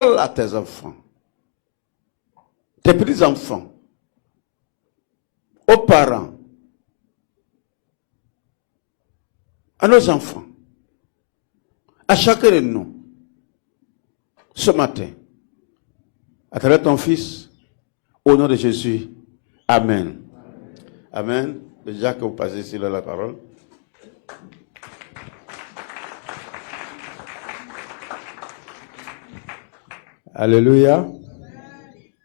à tes enfants, tes petits-enfants, aux parents, à nos enfants, à chacun de nous, ce matin, à travers ton Fils, au nom de Jésus. Amen. Amen. Déjà que vous passez sur la parole. Alléluia.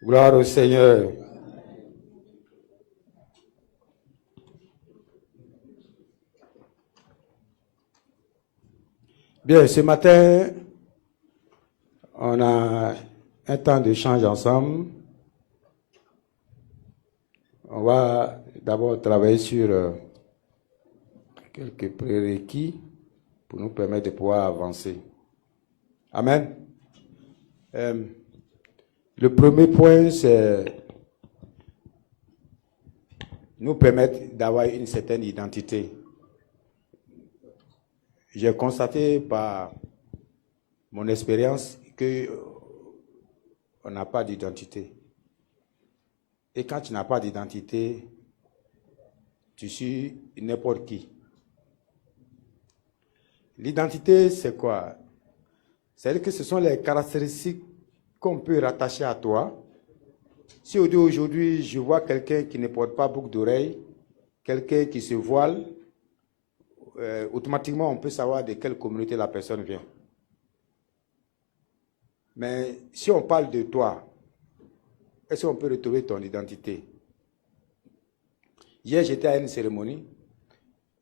Gloire au Seigneur. Bien, ce matin, on a un temps d'échange ensemble. On va d'abord travailler sur quelques prérequis pour nous permettre de pouvoir avancer. Amen. Le premier point, c'est nous permettre d'avoir une certaine identité. J'ai constaté par mon expérience qu'on n'a pas d'identité. Et quand tu n'as pas d'identité, tu suis n'importe qui. L'identité, c'est quoi? C'est-à-dire que ce sont les caractéristiques qu'on peut rattacher à toi. Si aujourd'hui, je vois quelqu'un qui ne porte pas boucle d'oreille, quelqu'un qui se voile, automatiquement, on peut savoir de quelle communauté la personne vient. Mais si on parle de toi, est-ce qu'on peut retrouver ton identité? Hier, j'étais à une cérémonie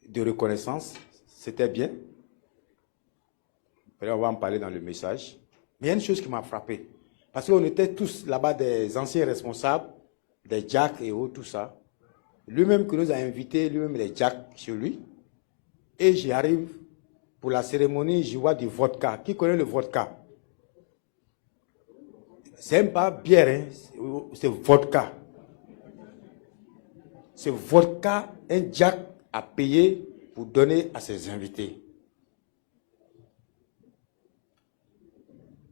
de reconnaissance. C'était bien. On va en parler dans le message. Mais il y a une chose qui m'a frappé. Parce qu'on était tous là-bas des anciens responsables, des Jack et autres, tout ça. Lui-même qui nous a invités, lui-même les Jack chez lui. Et j'arrive pour la cérémonie, je vois du vodka. Qui connaît le vodka? C'est même pas bière, hein? C'est vodka. C'est vodka, un Jack a payé pour donner à ses invités.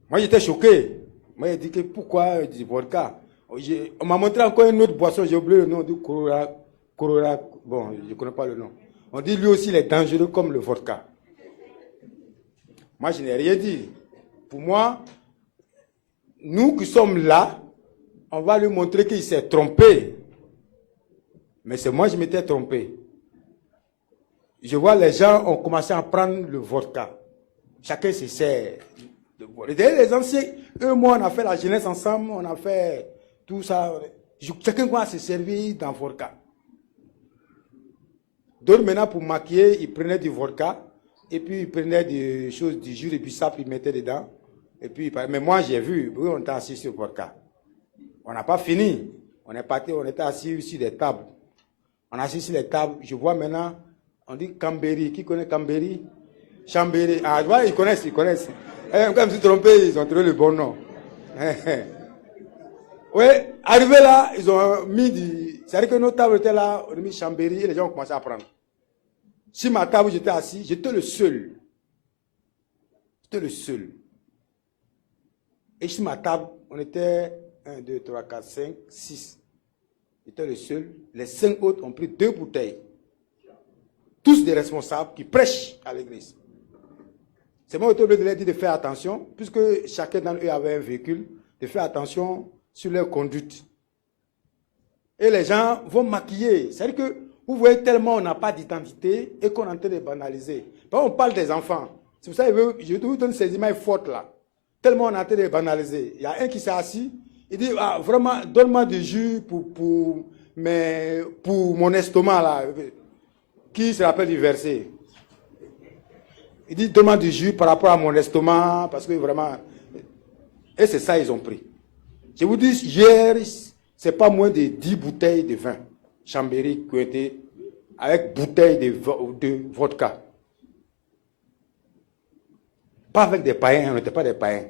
Moi, j'étais choqué. Moi, j'ai dit que pourquoi du vodka? On m'a montré encore une autre boisson, j'ai oublié le nom du Corona. Bon, je ne connais pas le nom. On dit lui aussi, il est dangereux comme le vodka. Moi, je n'ai rien dit. Pour moi, nous qui sommes là, on va lui montrer qu'il s'est trompé. Mais c'est moi, je m'étais trompé. Je vois les gens ont commencé à prendre le vodka. Chacun se sert. Les anciens, eux, moi, on a fait la jeunesse ensemble, on a fait tout ça. Chacun va se servir dans le vodka. D'autres, maintenant, pour maquiller, ils prenaient du vodka, et puis ils prenaient des choses, du jus de bissap, ils mettaient dedans. Et puis, mais moi, j'ai vu, on était assis sur le vodka. On n'a pas fini. On est parti, on était assis sur des tables. On est assis sur les tables. Je vois maintenant, on dit Cambéry. Qui connaît Cambéry? Chambéry. Ah, voilà, ils connaissent. Comme je me suis trompé, ils ont trouvé le bon nom. Oui, arrivé là, ils ont mis du... C'est-à-dire que nos tables étaient là, on a mis Chambéry et les gens ont commencé à prendre. Sur ma table, j'étais assis, j'étais le seul. Et sur ma table, on était 1, 2, 3, 4, 5, 6. J'étais le seul. Les 5 autres ont pris 2 bouteilles. Tous des responsables qui prêchent à l'église. C'est moi qui ai obligé de leur dire de faire attention, puisque chacun d'entre eux avait un véhicule, de faire attention sur leur conduite. Et les gens vont maquiller. C'est-à-dire que vous voyez tellement on n'a pas d'identité et qu'on est en train de banaliser. On parle des enfants. C'est pour ça que je vous donne ces images fortes là. Tellement on est en train de banaliser. Il y a un qui s'est assis, il dit, ah, vraiment, donne-moi du jus pour mon estomac là. Qui se rappelle du verset? Il dit, donne-moi du jus par rapport à mon estomac, parce que vraiment... Et c'est ça ils ont pris. Je vous dis, hier, c'est pas moins de 10 bouteilles de vin. Chambéry qui était avec bouteilles de vodka. Pas avec des païens, on n'était pas des païens.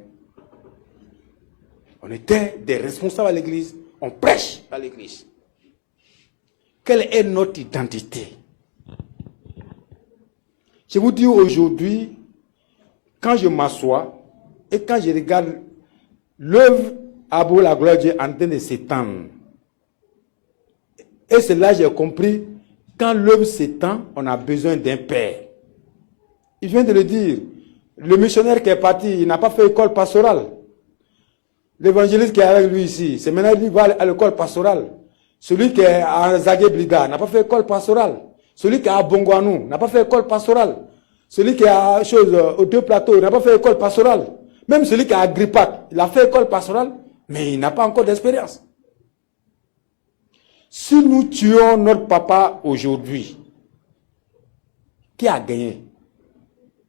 On était des responsables à l'église, on prêche à l'église. Quelle est notre identité? Je vous dis aujourd'hui, quand je m'assois et quand je regarde L'œuvre a beau la gloire de Dieu en train de s'étendre. Et c'est là que j'ai compris, quand l'œuvre s'étend, on a besoin d'un père. Il vient de le dire. Le missionnaire qui est parti, il n'a pas fait école pastorale. L'évangéliste qui est avec lui ici, c'est maintenant lui qui va à l'école pastorale. Celui qui est à Zague Blida n'a pas fait école pastorale. Celui qui est à Bongouanou n'a pas fait école pastorale. Celui qui est à aux deux plateaux n'a pas fait école pastorale. Même celui qui est à Grippac, il a fait école pastorale, mais il n'a pas encore d'expérience. Si nous tuons notre papa aujourd'hui, qui a gagné?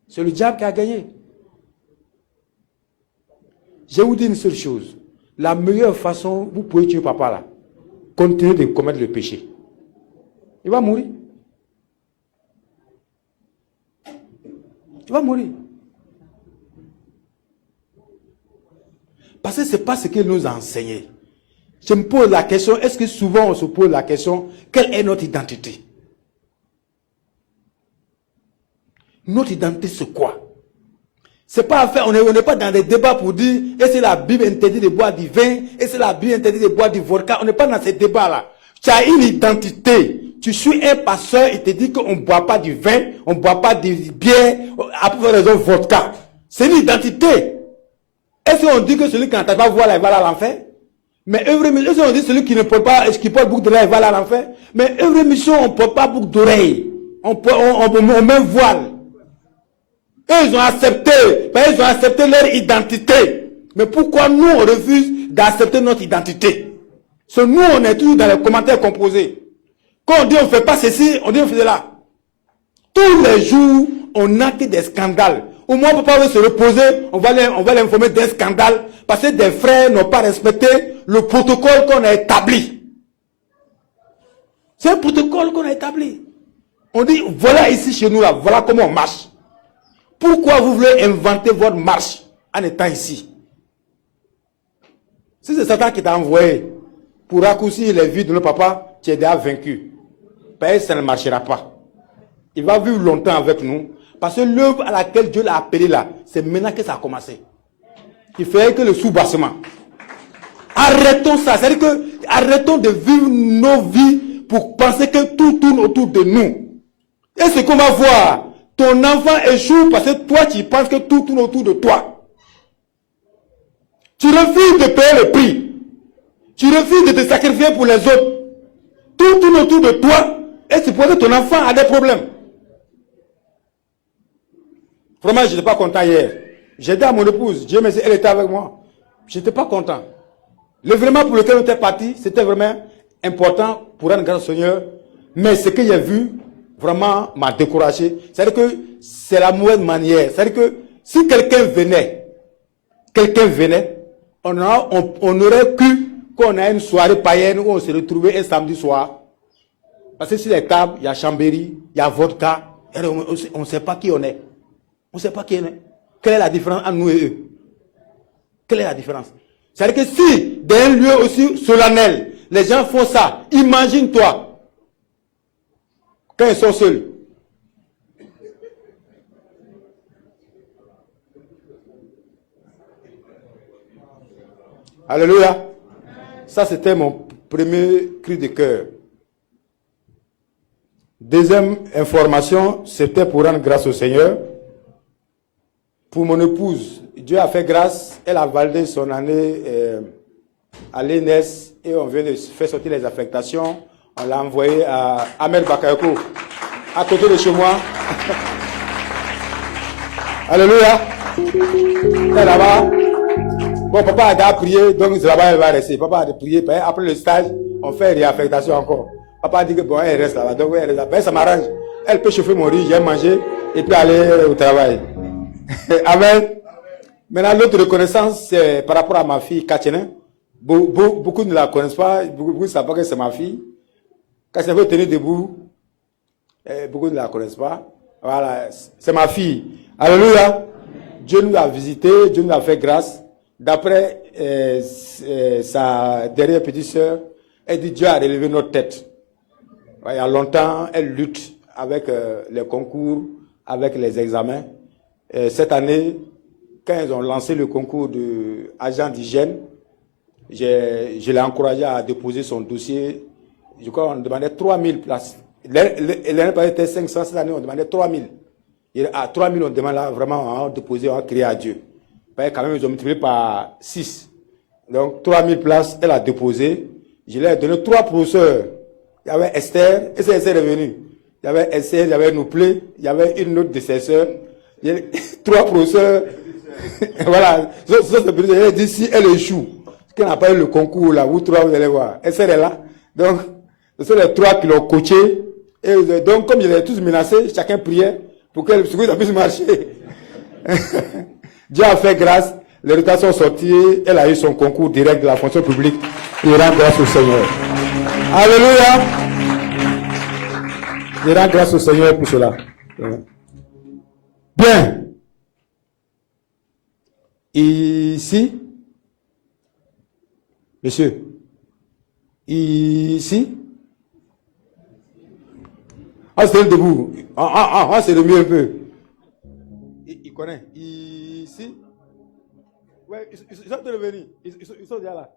C'est le diable qui a gagné. Je vais vous dire une seule chose. La meilleure façon, vous pouvez tuer papa là, continuez de commettre le péché. Il va mourir. Il va mourir. Parce que ce n'est pas ce qu'il nous a enseigné. Je me pose la question, est-ce que souvent on se pose la question, quelle est notre identité? Notre identité, c'est quoi? C'est pas à faire, on n'est pas dans des débats pour dire, est-ce que la Bible interdit de boire du vin? Est-ce que la Bible interdit de boire du vodka? On n'est pas dans ces débats-là. Tu as une identité. Tu suis un pasteur, il te dit qu'on ne boit pas du vin, on ne boit pas de bière, à peu près raison vodka. C'est une identité. Est-ce qu'on dit que celui qui n'entend pas voir là, il va à l'enfer? Mais œuvre mission, est-ce qu'on dit celui qui ne porte pas, qui porte boucle d'oreille, il va à l'enfer? Mais œuvre mission, on ne porte pas boucle d'oreille. On met voile. Eux, ils ont accepté leur identité. Mais pourquoi nous, on refuse d'accepter notre identité? C'est nous, on est toujours dans les commentaires composés. Quand on dit on ne fait pas ceci, on dit on fait cela. Tous les jours, on n'a que des scandales. Au moins, papa veut se reposer, on va l'informer d'un scandale, parce que des frères n'ont pas respecté le protocole qu'on a établi. C'est un protocole qu'on a établi. On dit, voilà ici chez nous, là, voilà comment on marche. Pourquoi vous voulez inventer votre marche en étant ici? Si c'est Satan qui t'a envoyé pour raccourcir les vies de nos papas, tu es déjà vaincu. Parce que ça ne marchera pas. Il va vivre longtemps avec nous. Parce que l'œuvre à laquelle Dieu l'a appelé là, c'est maintenant que ça a commencé. Il fait que le sous-bassement. Arrêtons ça. C'est-à-dire que arrêtons de vivre nos vies pour penser que tout tourne autour de nous. Et ce qu'on va voir, ton enfant échoue parce que toi tu penses que tout tourne autour de toi. Tu refuses de payer le prix. Tu refuses de te sacrifier pour les autres. Tout tourne autour de toi et c'est pour ça que ton enfant a des problèmes. Vraiment, je n'étais pas content hier. J'ai dit à mon épouse, Dieu merci, elle était avec moi. Je n'étais pas content. Le vraiment pour lequel on était parti, c'était vraiment important pour rendre grâce au Seigneur. Mais ce que j'ai vu, vraiment m'a découragé. C'est-à-dire que c'est la mauvaise manière. C'est-à-dire que si quelqu'un venait, on aurait cru qu'on a une soirée païenne où on se retrouvait un samedi soir. Parce que sur les tables, il y a Chambéry, il y a vodka. On ne sait pas qui on est. On ne sait pas qui on est. Quelle est la différence entre nous et eux? Quelle est la différence? C'est-à-dire que si, dans un lieu aussi solennel, les gens font ça, imagine-toi, quand ils sont seuls. Alléluia. Ça, c'était mon premier cri de cœur. Deuxième information, c'était pour rendre grâce au Seigneur. Pour mon épouse, Dieu a fait grâce, elle a validé son année à l'ENS et on vient de faire sortir les affectations. On l'a envoyé à Ahmed Bakayoko, à côté de chez moi. Alléluia. Elle est là-bas. Bon, papa a déjà prié, donc là-bas elle va rester. Papa a prié, après le stage, on fait réaffectation encore. Papa a dit que bon, elle reste là-bas, donc elle reste là-bas. Ben, ça m'arrange. Elle peut chauffer mon riz, j'ai mangé et puis aller au travail. Amen. Maintenant, l'autre reconnaissance, c'est par rapport à ma fille Katiene. Beaucoup ne la connaissent pas, beaucoup ne savent pas que c'est ma fille. Quand elle veut tenir debout, beaucoup ne la connaissent pas. Voilà, c'est ma fille. Alléluia. Dieu nous a visité, Dieu nous a fait grâce. D'après sa dernière petite sœur, elle dit Dieu a relevé notre tête. Il y a longtemps, elle lutte avec les concours, avec les examens. Cette année, quand ils ont lancé le concours d'agent d'hygiène, je l'ai encouragé à déposer son dossier. Je crois qu'on demandait 3000 places. L'année passée, c'était 500, cette année, on demandait 3000. Et à 3000, on demande là, vraiment, on a déposé, on a crié à Dieu. Parce que quand même, ils ont multiplié par 6. Donc, 3000 places, elle a déposé. Je lui ai donné 3 professeurs. Il y avait Esther, et c'est Esther est venue. Il y avait Esther, il y avait Nouplé, il y avait une autre de ses sœurs. 3 professeurs. Voilà. Elle dit si elle échoue, qu'elle n'a pas eu le concours là, vous 3, vous allez voir. Esther est là. Donc, ce sont les 3 qui l'ont coaché. Et donc, comme ils étaient tous menacés, chacun priait pour que le secours puisse marcher. Dieu a fait grâce. Les résultats sont sortis. Elle a eu son concours direct de la fonction publique. Il rend grâce au Seigneur. Alléluia. Il rend grâce au Seigneur pour cela. Bien. Ici. Monsieur. Ici. Ah, c'est debout. C'est le mieux un peu. Il connaît. Ici. Ouais, ils sont revenus. Ils sont déjà là.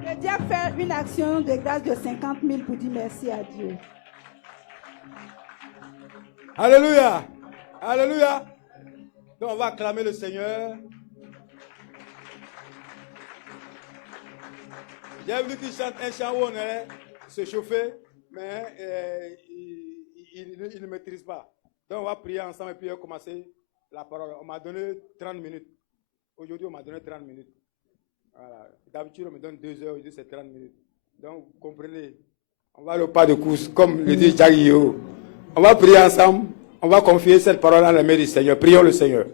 Le diable fait une action de grâce de 50 000 pour dire merci à Dieu. Alléluia. Alléluia. Donc on va acclamer le Seigneur. J'ai vu qu'il chante un chant où on allait se chauffer, mais il ne maîtrise pas. Donc on va prier ensemble et puis on va commencer la parole. On m'a donné 30 minutes. Aujourd'hui, on m'a donné 30 minutes. Voilà. D'habitude, on me donne 2 heures, aujourd'hui c'est 30 minutes. Donc, vous comprenez, on va le pas de course, comme le dit Jacques Guillaume. On va prier ensemble, on va confier cette parole dans les mains du Seigneur. Prions le Seigneur.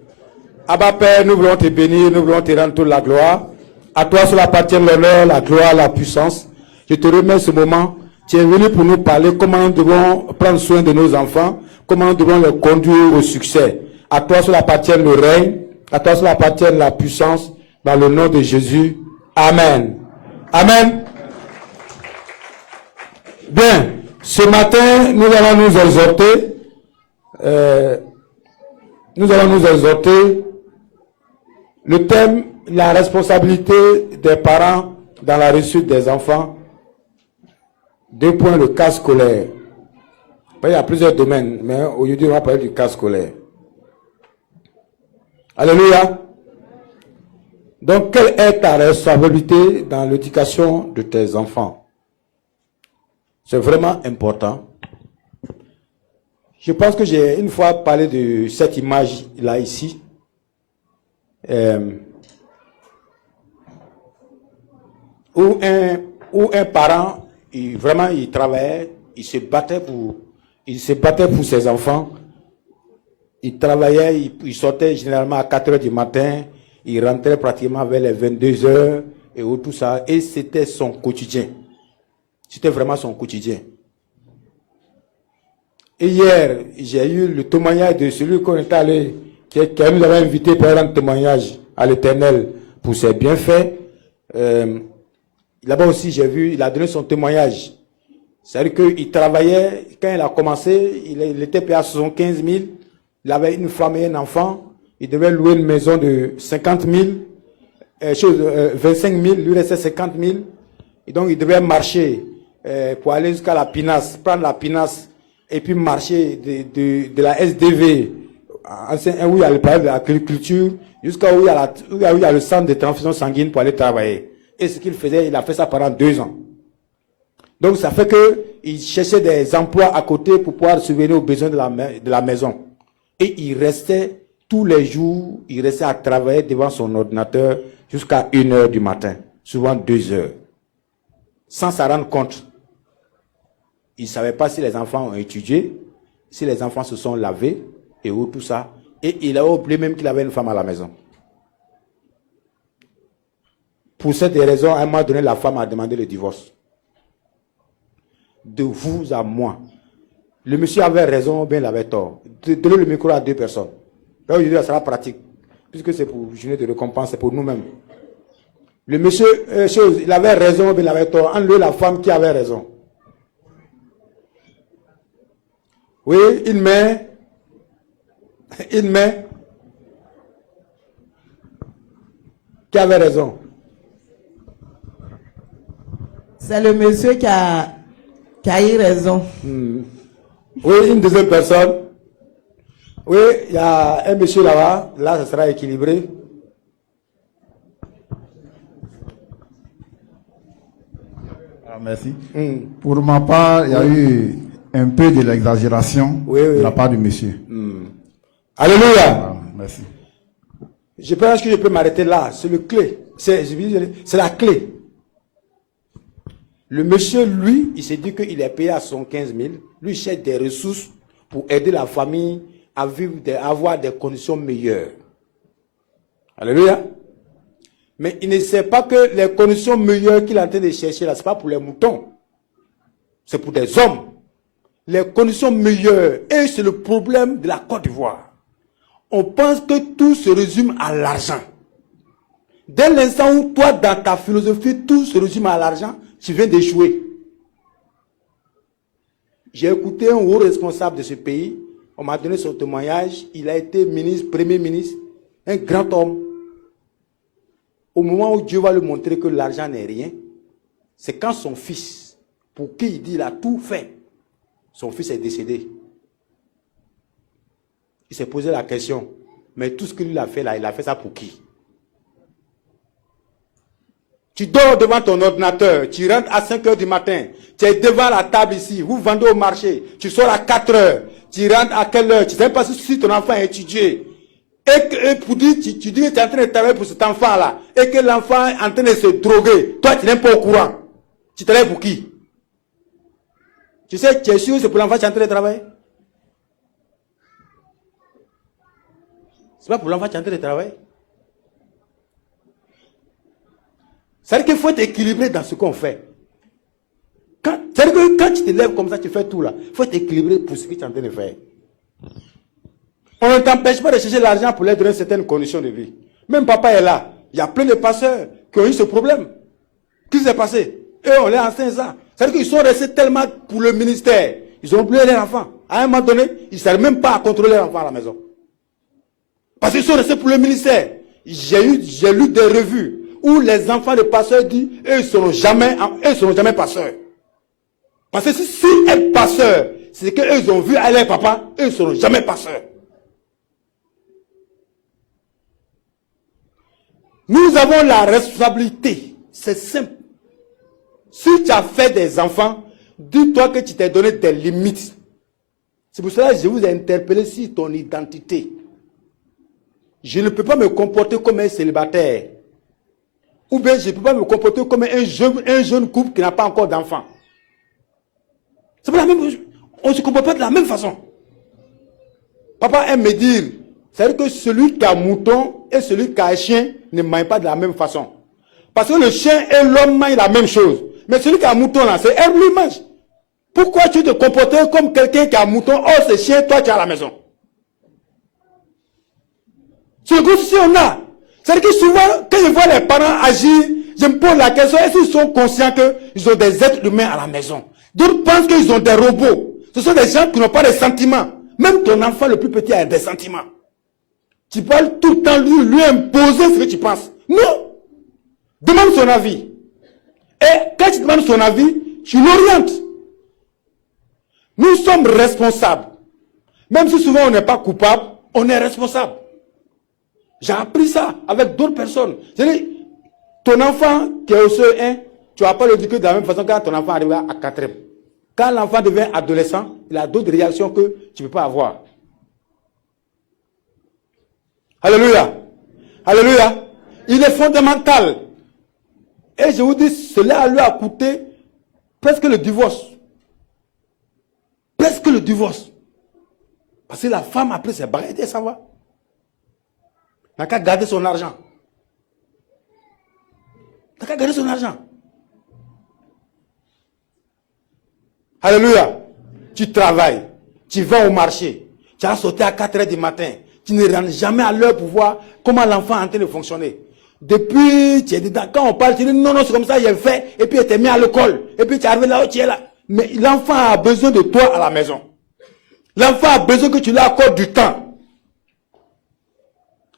Abba Père, nous voulons te bénir, nous voulons te rendre toute la gloire. À toi cela appartient l'honneur, la gloire, la puissance. Je te remets ce moment. Tu es venu pour nous parler comment nous devons prendre soin de nos enfants, comment nous devons les conduire au succès. À toi cela appartient le règne, à toi cela appartient la puissance. Dans le nom de Jésus. Amen. Amen. Bien. Ce matin, nous allons nous exhorter. Le thème, la responsabilité des parents dans la réussite des enfants. 2 points, le cas scolaire. Il y a plusieurs domaines, mais aujourd'hui, on va parler du cas scolaire. Alléluia. Donc, quelle est ta responsabilité dans l'éducation de tes enfants? C'est vraiment important. Je pense que j'ai une fois parlé de cette image-là ici. Où un parent, il travaillait, il se battait pour ses enfants. Il travaillait, il sortait généralement à 4 heures du matin. Il rentrait pratiquement vers les 22 heures et tout ça. Et c'était son quotidien. C'était vraiment son quotidien. Et hier, j'ai eu le témoignage de celui qu'on est allé, qui nous avait invité pour rendre témoignage à l'Éternel pour ses bienfaits. Là-bas aussi, j'ai vu, il a donné son témoignage. C'est-à-dire qu'il travaillait, quand il a commencé, il était payé à 75 000. Il avait une femme et un enfant. Il devait louer une maison de 50 000, 25 000, lui restait 50 000. Et donc, il devait marcher pour aller jusqu'à la Pinasse, prendre la Pinasse, et puis marcher de la SDV, où il y a le palais de l'agriculture, jusqu'à où il y a le centre de transfusion sanguine pour aller travailler. Et ce qu'il faisait, il a fait ça pendant 2 ans. Donc, ça fait qu'il cherchait des emplois à côté pour pouvoir subvenir aux besoins de la maison. Et il restait tous les jours, il restait à travailler devant son ordinateur jusqu'à 1 heure du matin, souvent 2 heures, sans s'en rendre compte. Il ne savait pas si les enfants ont étudié, si les enfants se sont lavés, et tout ça. Et il a oublié même qu'il avait une femme à la maison. Pour cette raison, à un moment donné, la femme a demandé le divorce. De vous à moi. Le monsieur avait raison, ou bien il avait tort. Donnez le micro à 2 personnes. Là, aujourd'hui, ça sera pratique. Puisque c'est pour journée de récompense, c'est pour nous-mêmes. Le monsieur, il avait raison, mais il avait tort. En lui, la femme qui avait raison. Oui, une main. Qui avait raison. C'est le monsieur qui a eu raison. Oui, une deuxième personne. Oui, il y a un monsieur là-bas. Là, ça sera équilibré. Merci. Pour ma part, il y a eu un peu de l'exagération de la part du monsieur. Alléluia. Merci. Je pense que je peux m'arrêter là. C'est le clé. C'est la clé. Le monsieur, lui, il s'est dit qu'il est payé à 115 000. Lui, il cherche des ressources pour aider la famille à vivre, à avoir des conditions meilleures. Alléluia. Mais il ne sait pas que les conditions meilleures qu'il est en train de chercher là, ce n'est pas pour les moutons. C'est pour des hommes. Les conditions meilleures. Et c'est le problème de la Côte d'Ivoire. On pense que tout se résume à l'argent. Dès l'instant où toi, dans ta philosophie, tout se résume à l'argent, tu viens d'échouer. J'ai écouté un haut responsable de ce pays. On m'a donné son témoignage. Il a été ministre, premier ministre, un grand homme. Au moment où Dieu va lui montrer que l'argent n'est rien, c'est quand son fils, pour qui il dit il a tout fait, son fils est décédé. Il s'est posé la question, mais tout ce qu'il a fait là, il a fait ça pour qui? Tu dors devant ton ordinateur, tu rentres à 5 heures du matin, tu es devant la table ici, vous vendez au marché, tu sors à 4 heures, tu rentres à quelle heure, tu ne sais pas si ton enfant est étudié. Et pour dire, tu dis que tu es en train de travailler pour cet enfant-là, et que l'enfant est en train de se droguer, toi tu n'es pas au courant. Tu travailles pour qui? Tu sais, tu es sûr que c'est pour l'enfant que tu es en train de travailler? C'est pas pour l'enfant que tu es en train de travailler. C'est-à-dire qu'il faut être équilibré dans ce qu'on fait. C'est-à-dire que quand tu te lèves comme ça, tu fais tout là. Il faut être équilibré pour ce que tu es en train de faire. On ne t'empêche pas de chercher l'argent pour leur donner certaines conditions de vie. Même papa est là. Il y a plein de pasteurs qui ont eu ce problème. Qu'est-ce qui s'est passé? Et on les enseigne ça. C'est-à-dire qu'ils sont restés tellement pour le ministère. Ils ont oublié leurs enfants. À un moment donné, ils ne savent même pas à contrôler leurs enfants à la maison. Parce qu'ils sont restés pour le ministère. J'ai lu des revues où les enfants de pasteurs disent eux, ils ne seront jamais pasteurs. Parce que si un pasteur, c'est qu'eux ils ont vu à leur papa, eux ils ne seront jamais pasteurs. Nous avons la responsabilité. C'est simple. Si tu as fait des enfants, dis-toi que tu t'es donné des limites. C'est pour cela que je vous ai interpellé sur ton identité. Je ne peux pas me comporter comme un célibataire. Ou bien je ne peux pas me comporter comme un jeune couple qui n'a pas encore d'enfant. C'est pas la même chose. On ne se comporte pas de la même façon. Papa aime me dire, c'est-à-dire que celui qui a un mouton et celui qui a un chien ne mangent pas de la même façon. Parce que le chien et l'homme mangent la même chose. Mais celui qui a un mouton là, c'est elle lui mange. Pourquoi tu te comportes comme quelqu'un qui a un mouton, or c'est chien, toi tu es à la maison? C'est le gros souci on a. C'est-à-dire que souvent, quand je vois les parents agir, je me pose la question, est-ce qu'ils sont conscients qu'ils ont des êtres humains à la maison? D'autres pensent qu'ils ont des robots. Ce sont des gens qui n'ont pas de sentiments. Même ton enfant le plus petit a des sentiments. Tu parles tout le temps lui imposer ce que tu penses. Non. Demande son avis. Et quand tu demandes son avis, tu l'orientes. Nous sommes responsables. Même si souvent on n'est pas coupable, on est responsable. J'ai appris ça avec d'autres personnes. C'est-à-dire, ton enfant qui est au CE1, tu ne vas pas l'éduquer de la même façon quand ton enfant arrive à 4e. Quand l'enfant devient adolescent, il a d'autres réactions que tu ne peux pas avoir. Alléluia. Alléluia. Il est fondamental. Et je vous dis, cela lui a coûté presque le divorce. Presque le divorce. Parce que la femme, après, s'est barrée, ça va. Elle n'a qu'à garder son argent. Elle n'a qu'à garder son argent. Alléluia. Tu travailles. Tu vas au marché. Tu as sauté à 4 heures du matin. Tu ne rentres jamais à l'heure pour voir comment l'enfant est en train de fonctionner. Depuis, tu es dedans. Quand on parle, tu dis non, non, c'est comme ça, j'ai fait. Et puis, tu es mis à l'école. Et puis, tu es arrivé là où tu es là. Mais l'enfant a besoin de toi à la maison. L'enfant a besoin que tu lui accordes du temps.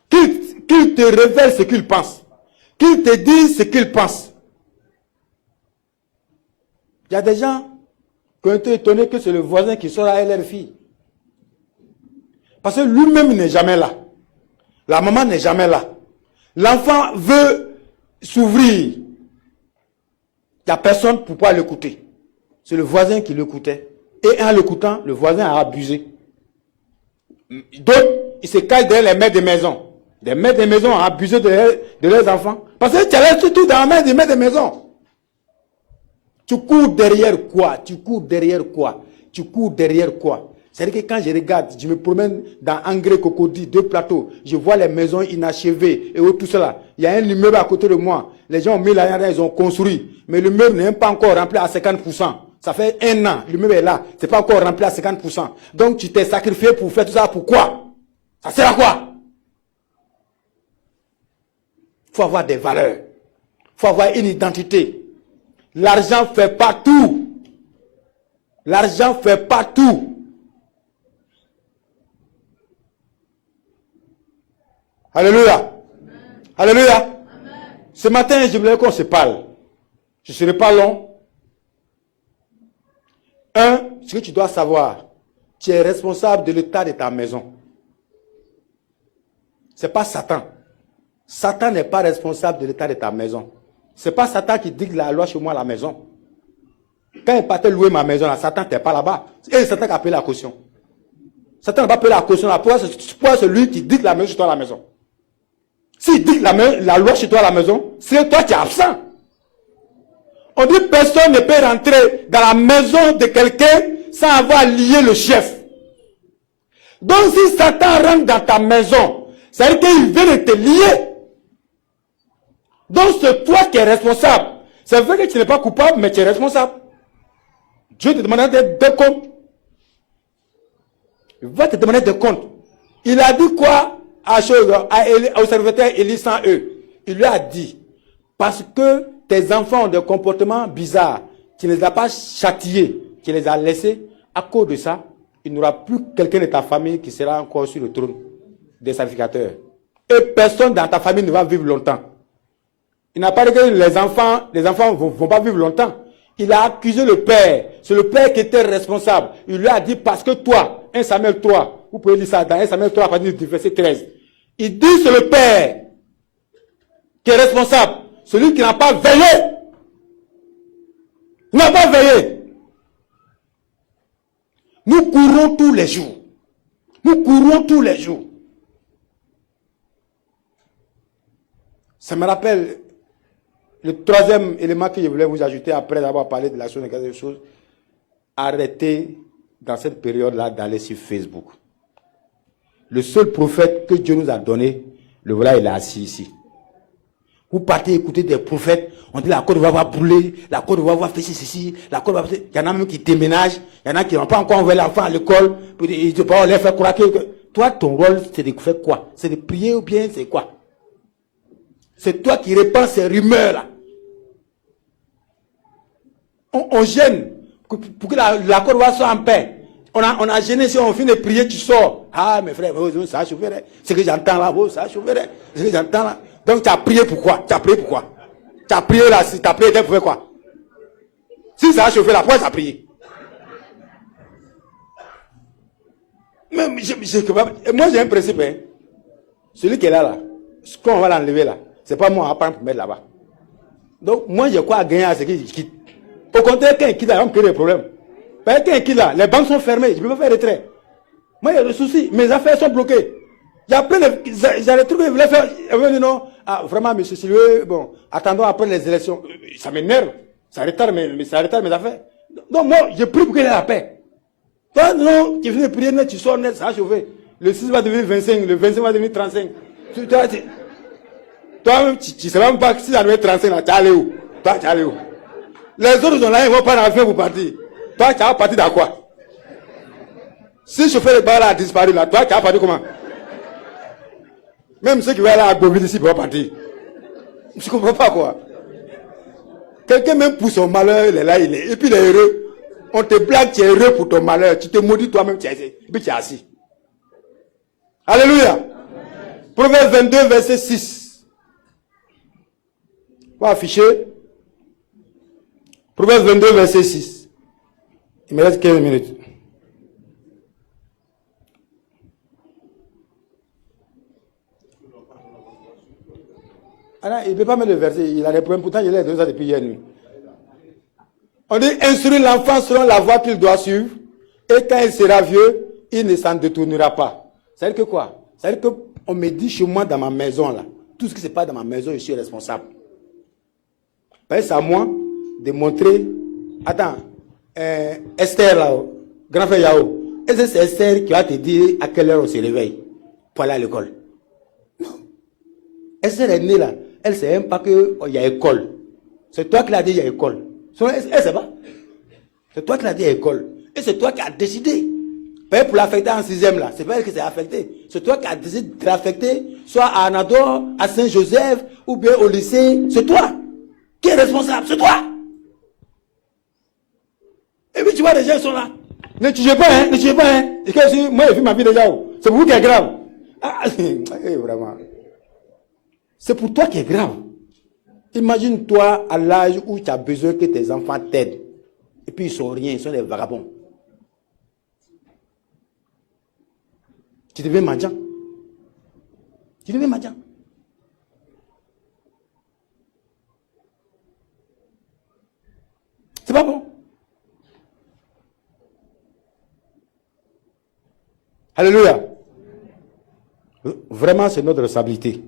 Qu'il te révèle ce qu'il pense. Qu'il te dise ce qu'il pense. Il y a des gens qui ont été étonnés que c'est le voisin qui sort avec leur fille. Parce que lui-même n'est jamais là. La maman n'est jamais là. L'enfant veut s'ouvrir. Il n'y a personne pour pouvoir l'écouter. C'est le voisin qui l'écoutait. Et en l'écoutant, le voisin a abusé. D'autres, ils se cachent derrière les mères de maison. Les mères de maison ont abusé de leurs enfants. Parce que tu as tout dans la main des mères de maison. Tu cours derrière quoi? Tu cours derrière quoi? Tu cours derrière quoi? C'est-à-dire que quand je regarde, je me promène dans Engrais Cocody, 2 plateaux, je vois les maisons inachevées et tout cela. Il y a un immeuble à côté de moi. Les gens ont mis là, ils ont construit. Mais l'immeuble n'est même pas encore rempli à 50%. Ça fait 1 an, l'immeuble est là. C'est pas encore rempli à 50%. Donc tu t'es sacrifié pour faire tout ça. Pourquoi? Ça sert à quoi? Il faut avoir des valeurs. Il faut avoir une identité. L'argent ne fait pas tout. L'argent ne fait pas tout. Alléluia. Amen. Alléluia. Amen. Ce matin, je voulais qu'on se parle. Je ne serai pas long. Ce que tu dois savoir, tu es responsable de l'état de ta maison. Ce n'est pas Satan. Satan n'est pas responsable de l'état de ta maison. Ce n'est pas Satan qui dicte la loi chez moi à la maison. Quand il partait louer ma maison, là, Satan n'était pas là-bas. Et Satan qui a payé la caution. Satan n'a pas payé la caution. Pourquoi c'est lui qui dicte la maison chez toi à la maison? S'il dicte la loi chez toi à la maison, c'est toi qui es absent. On dit que personne ne peut rentrer dans la maison de quelqu'un sans avoir lié le chef. Donc si Satan rentre dans ta maison, ça veut dire qu'il vient de te lier. Donc c'est toi qui es responsable. C'est vrai que tu n'es pas coupable, mais tu es responsable. Dieu te demande des comptes. Il va te demander des comptes. Il a dit quoi au serviteur Élie sans eux? Il lui a dit, parce que tes enfants ont des comportements bizarres, tu ne les as pas châtiés, tu les as laissés, à cause de ça, il n'y aura plus quelqu'un de ta famille qui sera encore sur le trône des sacrificateurs. Et personne dans ta famille ne va vivre longtemps. Il n'a pas dit que les enfants ne vont pas vivre longtemps. Il a accusé le père. C'est le père qui était responsable. Il lui a dit, parce que toi, 1 Samuel 3, vous pouvez lire ça dans 1 Samuel 3, à partir du verset 13. Il dit, c'est le père qui est responsable. Celui qui n'a pas veillé. Il n'a pas veillé. Nous courons tous les jours. Nous courons tous les jours. Ça me rappelle le 3e élément que je voulais vous ajouter après avoir parlé de l'action de quelque chose. Arrêtez dans cette période-là d'aller sur Facebook. Le seul prophète que Dieu nous a donné, le voilà, il est assis ici. Vous partez écouter des prophètes, on dit la Côte d'Ivoire va brûler, la Côte d'Ivoire va faire ceci, la Côte d'Ivoire. Il y en a même qui déménagent, il y en a qui n'ont pas encore envoyé l'enfant à l'école, ils ne peuvent pas les faire craquer. Toi, ton rôle, c'est de faire quoi? C'est de prier ou bien c'est quoi? C'est toi qui répands ces rumeurs-là. On gêne pour que la Côte d'Ivoire soit en paix. On a gêné, si on finit de prier, tu sors. Ah, mes frères, ça a chauffé. C'est que j'entends là, ça a chauffé. C'est que j'entends là. Donc, tu as prié pourquoi? Tu as prié pourquoi? Tu as prié là, si tu as prié, tu as fait quoi? Si ça a chauffé là, pourquoi tu as prié? Mais, moi, j'ai un principe. Hein. Celui qui est là, ce qu'on va l'enlever là, c'est pas moi à prendre pour mettre là-bas. Donc, moi, j'ai quoi à gagner à ce qu'il quitte? Au contraire, quand il quitte là, il va me créer des problèmes. Parce que quand il quitte là, les banques sont fermées, je ne peux pas faire retrait. Moi, il y a des soucis, mes affaires sont bloquées. Il y a plein de. J'ai des trucs que je voulais faire. Non, ah, vraiment, monsieur Sylvie, bon, attendons après les élections. Ça m'énerve. Ça retarde mes affaires. Donc, moi, je prie pour qu'il ait la paix. Toi, non, tu viens de prier, tu sors net, ça a chauffé. Le 6 va devenir 25, le 25 va devenir 35. Toi-même, tu ne sais même pas si ça devient 35, là, tu es allé où? Toi, tu es allé où? Les autres sont là, ils ne vont pas en faire pour partir. Toi, tu as parti dans quoi? Si le chauffeur de bar a disparu là, toi, tu as parti comment? Même ceux qui vont aller à Boville ici, ils vont partir. Je ne comprends pas quoi. Quelqu'un même pour son malheur, il est là, et puis il est heureux. On te blague, tu es heureux pour ton malheur. Tu te maudis toi-même, et puis tu es assis. Alléluia. Proverbe 22, verset 6. On va afficher. Proverbe 22, verset 6. Il me reste 15 minutes. Ah non, il ne peut pas mettre le verset, il a des problèmes, pourtant il est déjà depuis hier nuit. On dit instruire l'enfant selon la voie qu'il doit suivre, et quand il sera vieux, il ne s'en détournera pas. C'est-à-dire que quoi? C'est-à-dire qu'on me dit chez moi dans ma maison là, tout ce qui se passe dans ma maison, je suis responsable. C'est à moi de montrer. Attends, Esther là, grand frère Yao, est-ce que c'est Esther qui va te dire à quelle heure on se réveille pour aller à l'école? Non. Esther est née là, elle ne sait même pas qu'il y a école. C'est toi qui l'as dit, il y a école. Elle ne sait pas. C'est toi qui l'as dit, il y a école. Et c'est toi qui as décidé. Pas pour l'affecter en 6e là, c'est pas elle qui s'est affectée. C'est toi qui as décidé de l'affecter, soit à Anador, à Saint-Joseph, ou bien au lycée. C'est toi qui es responsable, c'est toi. Et puis tu vois, les gens sont là. Ne tuez pas, hein, ne tuez pas, hein. Et que, moi, j'ai vu ma vie déjà. C'est pour vous qui est grave. Ah, vraiment. C'est pour toi qui est grave. Imagine-toi à l'âge où tu as besoin que tes enfants t'aident. Et puis ils sont rien, ils sont des vagabonds. Tu deviens mendiant. Tu deviens mendiant. C'est pas bon. Alléluia. Vraiment, c'est notre responsabilité.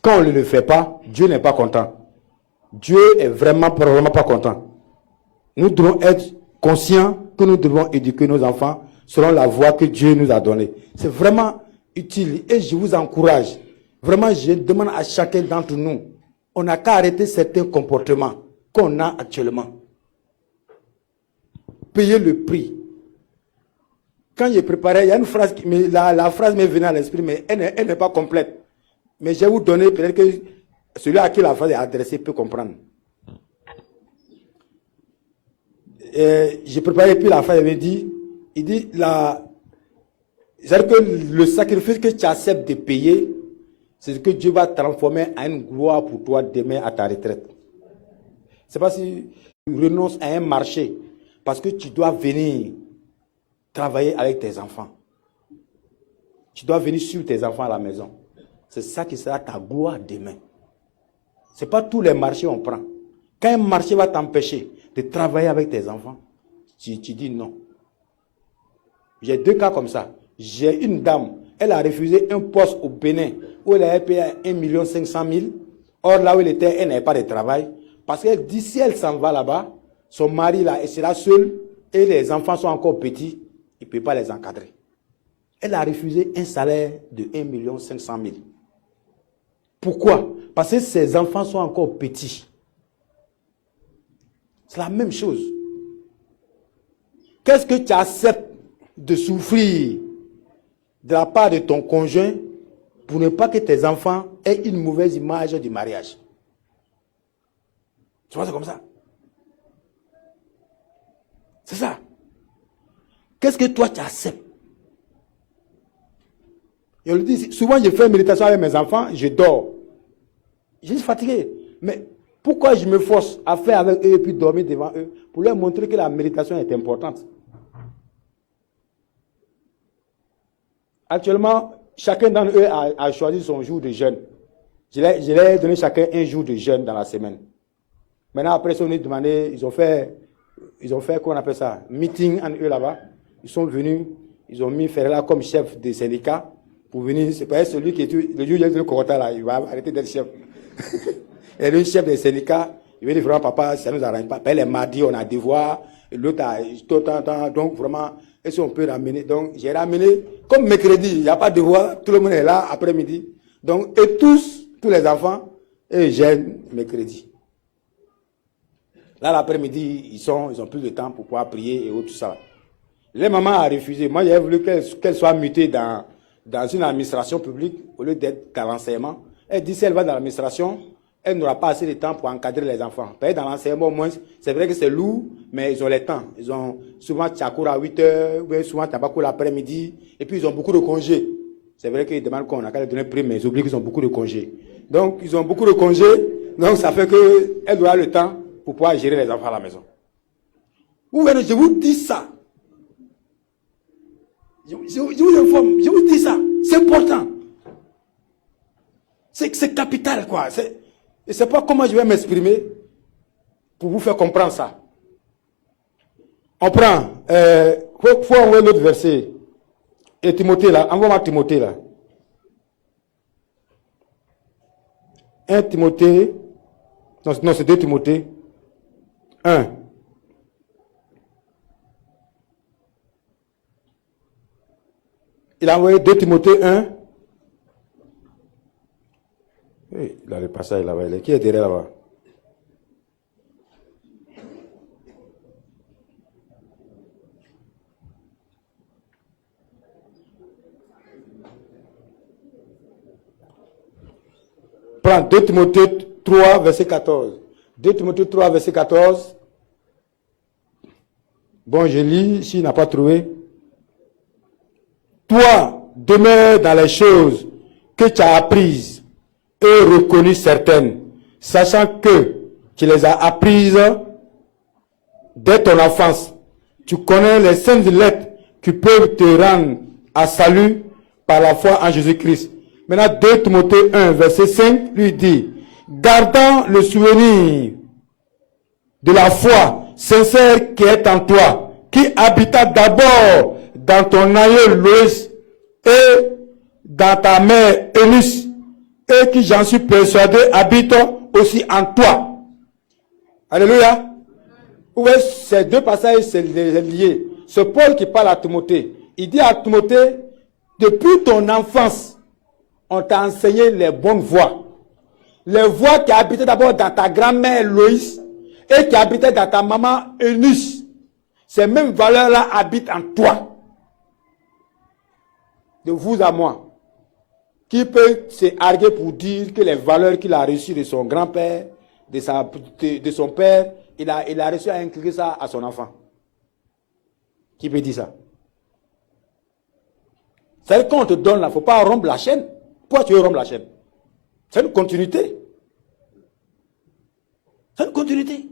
Quand on ne le fait pas, Dieu n'est pas content. Dieu est vraiment pas content. Nous devons être conscients que nous devons éduquer nos enfants selon la voie que Dieu nous a donnée. C'est vraiment utile et je vous encourage. Vraiment, je demande à chacun d'entre nous, on n'a qu'à arrêter certains comportements qu'on a actuellement. Payer le prix. Quand j'ai préparé, il y a une phrase, la phrase m'est venue à l'esprit, mais elle n'est pas complète. Mais je vais vous donner, peut-être que celui à qui la phrase est adressée peut comprendre. J'ai préparé, puis la phrase avait dit, il dit, c'est-à-dire que le sacrifice que tu acceptes de payer, c'est ce que Dieu va transformer en une gloire pour toi demain à ta retraite. C'est pas si tu renonces à un marché parce que tu dois venir travailler avec tes enfants. Tu dois venir suivre tes enfants à la maison. C'est ça qui sera ta gloire demain. Ce n'est pas tous les marchés qu'on prend. Quand un marché va t'empêcher de travailler avec tes enfants, tu dis non. J'ai 2 cas comme ça. J'ai une dame, elle a refusé un poste au Bénin où elle avait payé 1 500 000. Or, là où elle était, elle n'avait pas de travail. Parce qu'elle dit, si elle s'en va là-bas, son mari là, elle sera seule et les enfants sont encore petits, il ne peut pas les encadrer. Elle a refusé un salaire de 1 500 000. Pourquoi? Parce que ses enfants sont encore petits. C'est la même chose. Qu'est-ce que tu acceptes de souffrir de la part de ton conjoint pour ne pas que tes enfants aient une mauvaise image du mariage? Tu vois, c'est comme ça. C'est ça. Qu'est-ce que toi tu acceptes? Je le dis, souvent je fais méditation avec mes enfants, je dors. Je suis fatigué. Mais pourquoi je me force à faire avec eux et puis dormir devant eux? Pour leur montrer que la méditation est importante. Actuellement, chacun d'entre eux a choisi son jour de jeûne. Je leur ai donné chacun un jour de jeûne dans la semaine. Maintenant, après, ils sont venus demander, ils ont fait, comment on appelle ça, meeting en eux là-bas. Ils sont venus, ils ont mis Ferrella comme chef des syndicats pour venir. C'est pas celui qui est le juge de Corota là, il va arrêter d'être chef. Il est le chef des syndicats. Il veut dire vraiment, papa, ça ne nous arrange pas. Après, les mardis, on a devoir. L'autre a tout le temps. Donc, vraiment, est-ce qu'on peut ramener? Donc, j'ai ramené, comme mercredi, il n'y a pas de devoir. Tout le monde est là après-midi. Donc, et tous les enfants, et j'ai mercredi. Là, l'après-midi, ils ont plus de temps pour pouvoir prier et tout ça. Les mamans a refusé. Moi, j'ai voulu qu'elle soit mutée dans une administration publique au lieu d'être dans l'enseignement. Elle dit si elle va dans l'administration, elle n'aura pas assez de temps pour encadrer les enfants. Parce que dans l'enseignement, au moins, c'est vrai que c'est lourd, mais ils ont le temps. Ils ont souvent Tchakour à 8 h, ou bien souvent Tabakou l'après-midi, et puis ils ont beaucoup de congés. C'est vrai qu'ils demandent qu'on a qu'à leur donner prime, mais ils oublient qu'ils ont beaucoup de congés. Donc, ils ont beaucoup de congés, donc ça fait qu'elle aura le temps pour pouvoir gérer les enfants à la maison. Je vous dis ça. Je vous informe, je vous dis ça. C'est important. C'est capital, quoi. Je ne sais pas comment je vais m'exprimer pour vous faire comprendre ça. On prend, faut envoyer l'autre verset. Et Timothée, là, envoie-moi Timothée, là. 1 Timothée, non, c'est 2 Timothée. 1. Il a envoyé 2 Timothée 1. Il a le passage là-bas. Qui est derrière là-bas? Prends 2 Timothée 3, verset 14. 2 Timothée 3, verset 14. Bon, je lis, s'il n'a pas trouvé. Toi, demeure dans les choses que tu as apprises et reconnues certaines, sachant que tu les as apprises dès ton enfance. Tu connais les saintes lettres qui peuvent te rendre à salut par la foi en Jésus-Christ. Maintenant, 2 Timothée 1, verset 5, lui dit, gardant le souvenir de la foi sincère qui est en toi, qui habita d'abord dans ton aïeul Loïs et dans ta mère Eunice, et qui, j'en suis persuadé, habite aussi en toi. Alléluia. Où est ces deux passages, c'est lié. C'est Paul qui parle à Timothée. Il dit à Timothée, depuis ton enfance, on t'a enseigné les bonnes voies. Les voies qui habitaient d'abord dans ta grand-mère Loïs et qui habitaient dans ta maman Eunice. Ces mêmes valeurs-là habitent en toi. De vous à moi. Qui peut se arguer pour dire que les valeurs qu'il a reçues de son grand-père, de son père, il a reçu à inculquer ça à son enfant? Qui peut dire ça? C'est-à-dire qu'on te donne là, il ne faut pas rompre la chaîne. Pourquoi tu veux rompre la chaîne? C'est une continuité. C'est une continuité.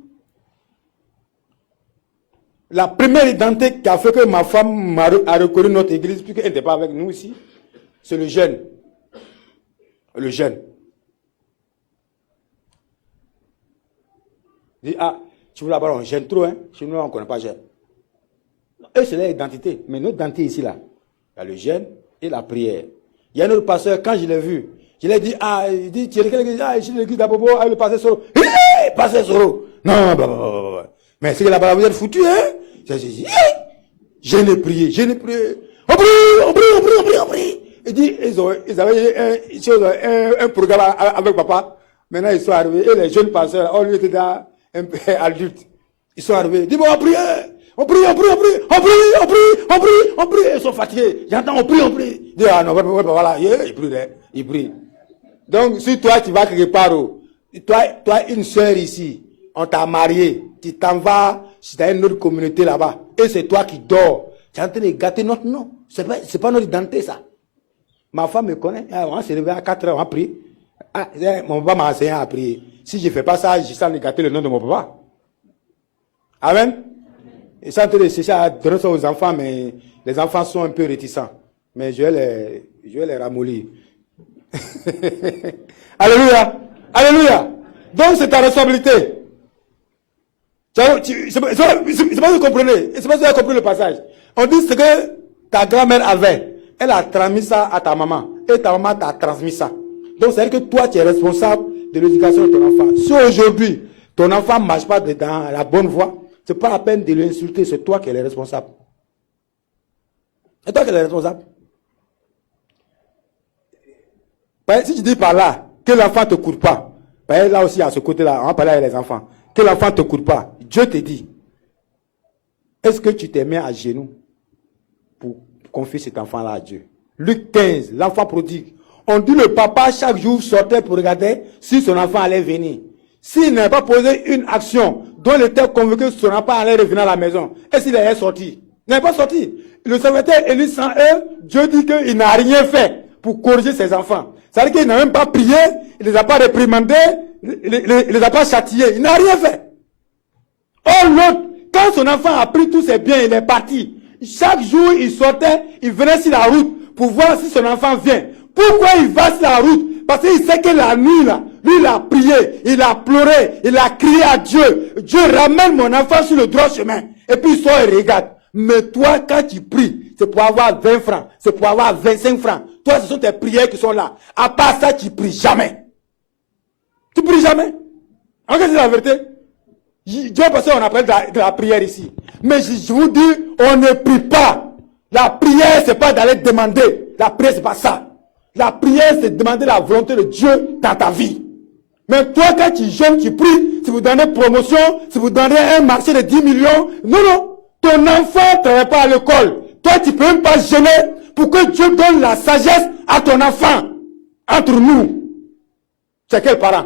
La première identité qui a fait que ma femme a reconnu notre église, puisqu'elle n'était pas avec nous ici, c'est le jeûne. Le jeûne. Il dit, ah, tu veux là-bas, on jeûne trop, hein? Chez nous, on ne connaît pas jeûne. Eux, c'est leur identité. Mais notre identité ici, là, il y a le jeûne et la prière. Il y a un autre pasteur, quand je l'ai vu, je lui ai dit, ah, il dit, tu es l'église, ah, je suis l'église d'Abobo, ah, le pasteur Soro. Hé, pasteur Soro. Non, mais c'est que là-bas, vous êtes foutus, hein? Je n'ai prié, je n'ai prié. On prie. Il dit, ils avaient un programme avec papa. Maintenant, ils sont arrivés. Et les jeunes pasteurs, on lui était déjà un peu adulte. Ils sont arrivés. Ils disent, bon, on prie. Ils sont fatigués. J'entends, on prie. Ils disent, ah non, voilà, ils prient. Donc, si toi, tu vas quelque part, toi, une soeur ici, on t'a marié, tu t'en vas, si tu as une autre communauté là-bas, et c'est toi qui dors, tu es en train de gâter notre nom. C'est pas notre identité, ça. Ma femme me connaît. On s'est levé à 4 heures, on a prié. Mon papa m'a enseigné à prier. Si je ne fais pas ça, je sens de gâter le nom de mon papa. Amen. Et ça, de chercher à donner ça aux enfants, mais les enfants sont un peu réticents. Mais je vais les ramollir. Alléluia. Alléluia. Donc, c'est ta responsabilité. C'est pas que vous comprenez. C'est pas que vous avez compris le passage. On dit ce que ta grand-mère avait. Elle a transmis ça à ta maman. Et ta maman t'a transmis ça. Donc, c'est-à-dire que toi, tu es responsable de l'éducation de ton enfant. Si aujourd'hui, ton enfant ne marche pas dans la bonne voie, ce n'est pas la peine de l'insulter. C'est toi qui es le responsable. C'est toi qui es le responsable. Si tu dis par là que l'enfant ne te court pas, là aussi, à ce côté-là, on va parler avec les enfants, que l'enfant ne te court pas, Dieu te dit, est-ce que tu t'es mis à genoux pour confier cet enfant-là à Dieu? Luc 15, l'enfant prodigue. On dit le papa chaque jour sortait pour regarder si son enfant allait venir. S'il n'avait pas posé une action dont il était convaincu que son enfant allait revenir à la maison, est-ce qu'il allait sortir? Il n'avait pas sorti. Le serviteur élu sans eux, Dieu dit qu'il n'a rien fait pour corriger ses enfants. C'est-à-dire qu'il n'a même pas prié, il ne les a pas réprimandés, il ne les a pas châtiés, il n'a rien fait. Or l'autre, quand son enfant a pris tous ses biens, il est parti. Chaque jour, il sortait, il venait sur la route pour voir si son enfant vient. Pourquoi il va sur la route? Parce qu'il sait que la nuit, là, lui, il a prié, il a pleuré, il a crié à Dieu. Dieu ramène mon enfant sur le droit chemin. Et puis il sort et regarde. Mais toi, quand tu pries, c'est pour avoir 20 francs, c'est pour avoir 25 francs. Toi, ce sont tes prières qui sont là. À part ça, tu pries jamais. Tu pries jamais. En fait, c'est la vérité. Dieu, parce qu'on appelle de la prière ici. Mais je vous dis, on ne prie pas. La prière, c'est pas d'aller demander. La prière, c'est pas ça. La prière, c'est demander la volonté de Dieu dans ta vie. Mais toi, quand tu jeûnes, tu pries, si vous donnez promotion, si vous donnez un marché de 10 millions, non. Ton enfant ne va pas à l'école. Toi, tu ne peux même pas jeûner pour que Dieu donne la sagesse à ton enfant. Entre nous. C'est quel parent?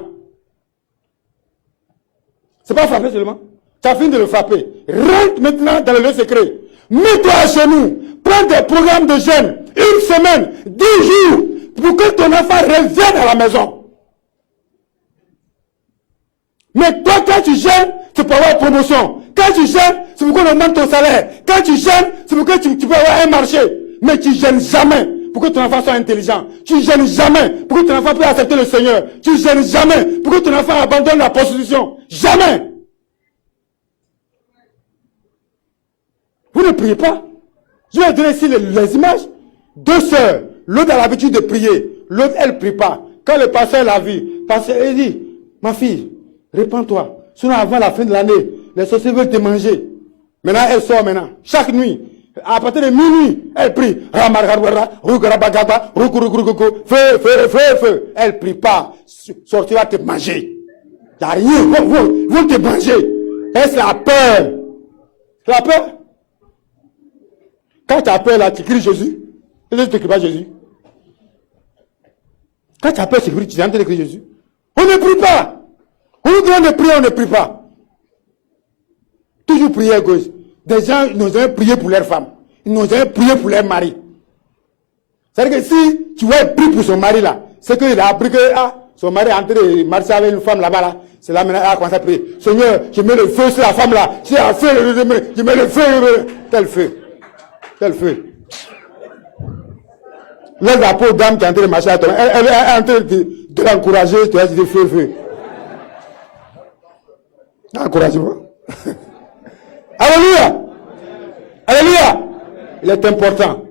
C'est pas frapper seulement. Tu as fini de le frapper. Rentre maintenant dans le lieu secret. Mets-toi à genoux. Prends des programmes de jeûne. 1 semaine, 10 jours. Pour que ton enfant revienne à la maison. Mais toi, quand tu jeûnes, tu peux avoir une promotion. Quand tu jeûnes, c'est pour qu'on augmente ton salaire. Quand tu jeûnes, c'est pour que tu peux avoir un marché. Mais tu jeûnes jamais pour que ton enfant soit intelligent. Tu jeûnes jamais pour que ton enfant puisse accepter le Seigneur. Tu jeûnes jamais pour que ton enfant abandonne la prostitution. Jamais. Vous ne priez pas. Je vais donner ici les images. 2 sœurs. L'autre a l'habitude de prier. L'autre, elle ne prie pas. Quand le pasteur l'a vu, le pasteur, il dit, ma fille, répands-toi. Sinon, avant la fin de l'année, les sorciers veulent te manger. Maintenant, elle sort maintenant. Chaque nuit. À partir de minuit, elle prie. Feu. Elle ne prie pas. Sortir va te manger. Il n'y a rien. Ils vont te manger. Est-ce la peur? La peur? Quand tu as peur là, tu cries Jésus. Et tu ne cries pas Jésus. Quand tu as peur, tu es en train de crier Jésus. On ne prie pas. On nous demande de prier, on ne prie pas. Toujours prier à gauche. Des gens n'ont jamais prié pour leur femme. Ils n'ont jamais prié pour leur mari. C'est-à-dire que si tu veux prier pour son mari là, c'est qu'il a appris que son mari est en train de marcher avec une femme là-bas là. C'est là maintenant qu'il a commencé à prier. Seigneur, je mets le feu sur la femme là. Si un feu, je mets le feu. Quel feu? Quel feu? Laisse la pauvre dame qui est en train de marcher à toi. Elle est en train de l'encourager. Tu vas dire feu. Encouragez-moi. Alléluia. Alléluia. Il est important.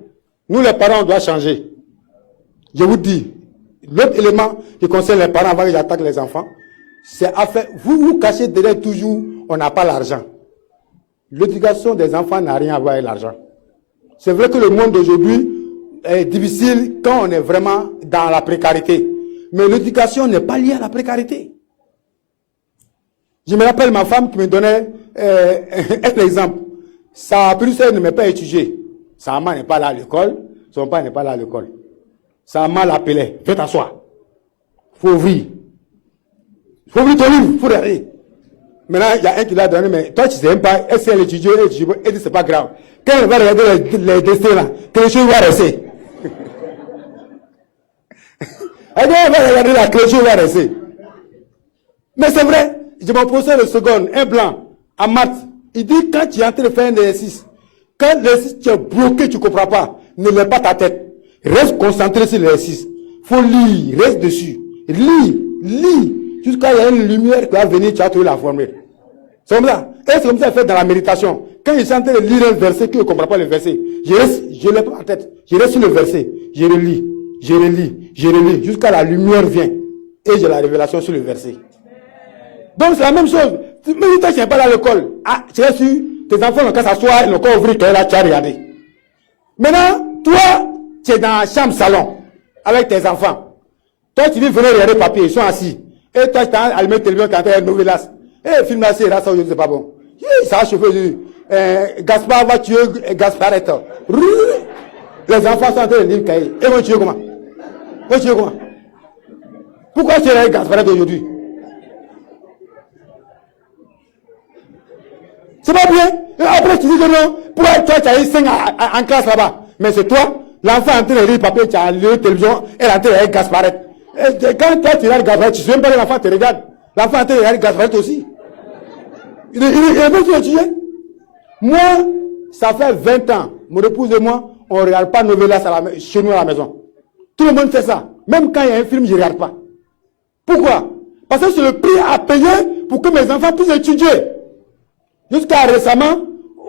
Nous les parents, on doit changer. Je vous dis, l'autre élément qui concerne les parents avant qu'ils attaquent les enfants, c'est à faire, vous vous cachez derrière toujours, on n'a pas l'argent. L'éducation des enfants n'a rien à voir avec l'argent. C'est vrai que le monde d'aujourd'hui est difficile quand on est vraiment dans la précarité. Mais l'éducation n'est pas liée à la précarité. Je me rappelle ma femme qui me donnait un exemple. Sa plus elle ne m'a pas étudié. Sa maman n'est pas là à l'école. Son père n'est pas là à l'école. Sa maman l'appelait. Fais t'asseoir. Faut ouvrir. Faut ouvrir ton livre. Faut regarder. Maintenant, il y a un qui l'a donné, mais toi, tu ne sais même pas. Est-ce qu'elle étudie? Elle dit, c'est pas grave. Quand elle va regarder les dessins là, quelque chose va rester. Elle va regarder la quelque chose va rester. Mais c'est vrai. Je m'en posais le second, un blanc, en maths. Il dit, quand tu es en train de faire un exercice, quand l'exercice tu es bloqué, tu ne comprends pas, ne lève pas ta tête. Reste concentré sur l'exercice. Il faut lire, reste dessus. Lis. Jusqu'à il y a une lumière qui va venir, tu as trouvé la formule. C'est comme ça. Et c'est comme ça fait dans la méditation. Quand je suis en train de lire un verset, que je ne comprends pas le verset, je ne lève pas la tête. Je reste sur le verset. Je relis. Jusqu'à la lumière vient. Et j'ai la révélation sur le verset. Donc c'est la même chose. Même si tu n'es pas à l'école, tu es sûr, tes enfants n'ont qu'à s'asseoir, ils n'ont qu'à ouvrir, tu es là, tu as regardé. Maintenant, toi, tu es dans la chambre salon, avec tes enfants. Toi, tu viens venir regarder les papiers, ils sont assis. Et toi, tu as allumé le téléphone quand tu as un nouvel as. Et film là, c'est là, ça aujourd'hui, c'est pas bon. Ça a chauffé, Gaspard va tuer Gasparetto. Les enfants sont en train de lire le cahier. Ils vont tuer comment? Quoi? Pourquoi tu es Gasparette aujourd'hui? C'est pas bien. Et après, tu dis que non, pourquoi toi, tu as eu 5 en classe là-bas? Mais c'est toi, l'enfant est en train de lire papier, tu as lu la télévision, elle est en train de regarder Gasparette. Et quand toi, tu regardes Gasparette, tu ne sais même pas que l'enfant te regarde. L'enfant est en train de regarder Gasparette aussi. Il est bon, tu étudier. Moi, ça fait 20 ans, mon épouse et moi, on ne regarde pas Novelas chez nous à la maison. Tout le monde fait ça. Même quand il y a un film, je ne regarde pas. Pourquoi? Parce que c'est le prix à payer pour que mes enfants puissent étudier. Jusqu'à récemment,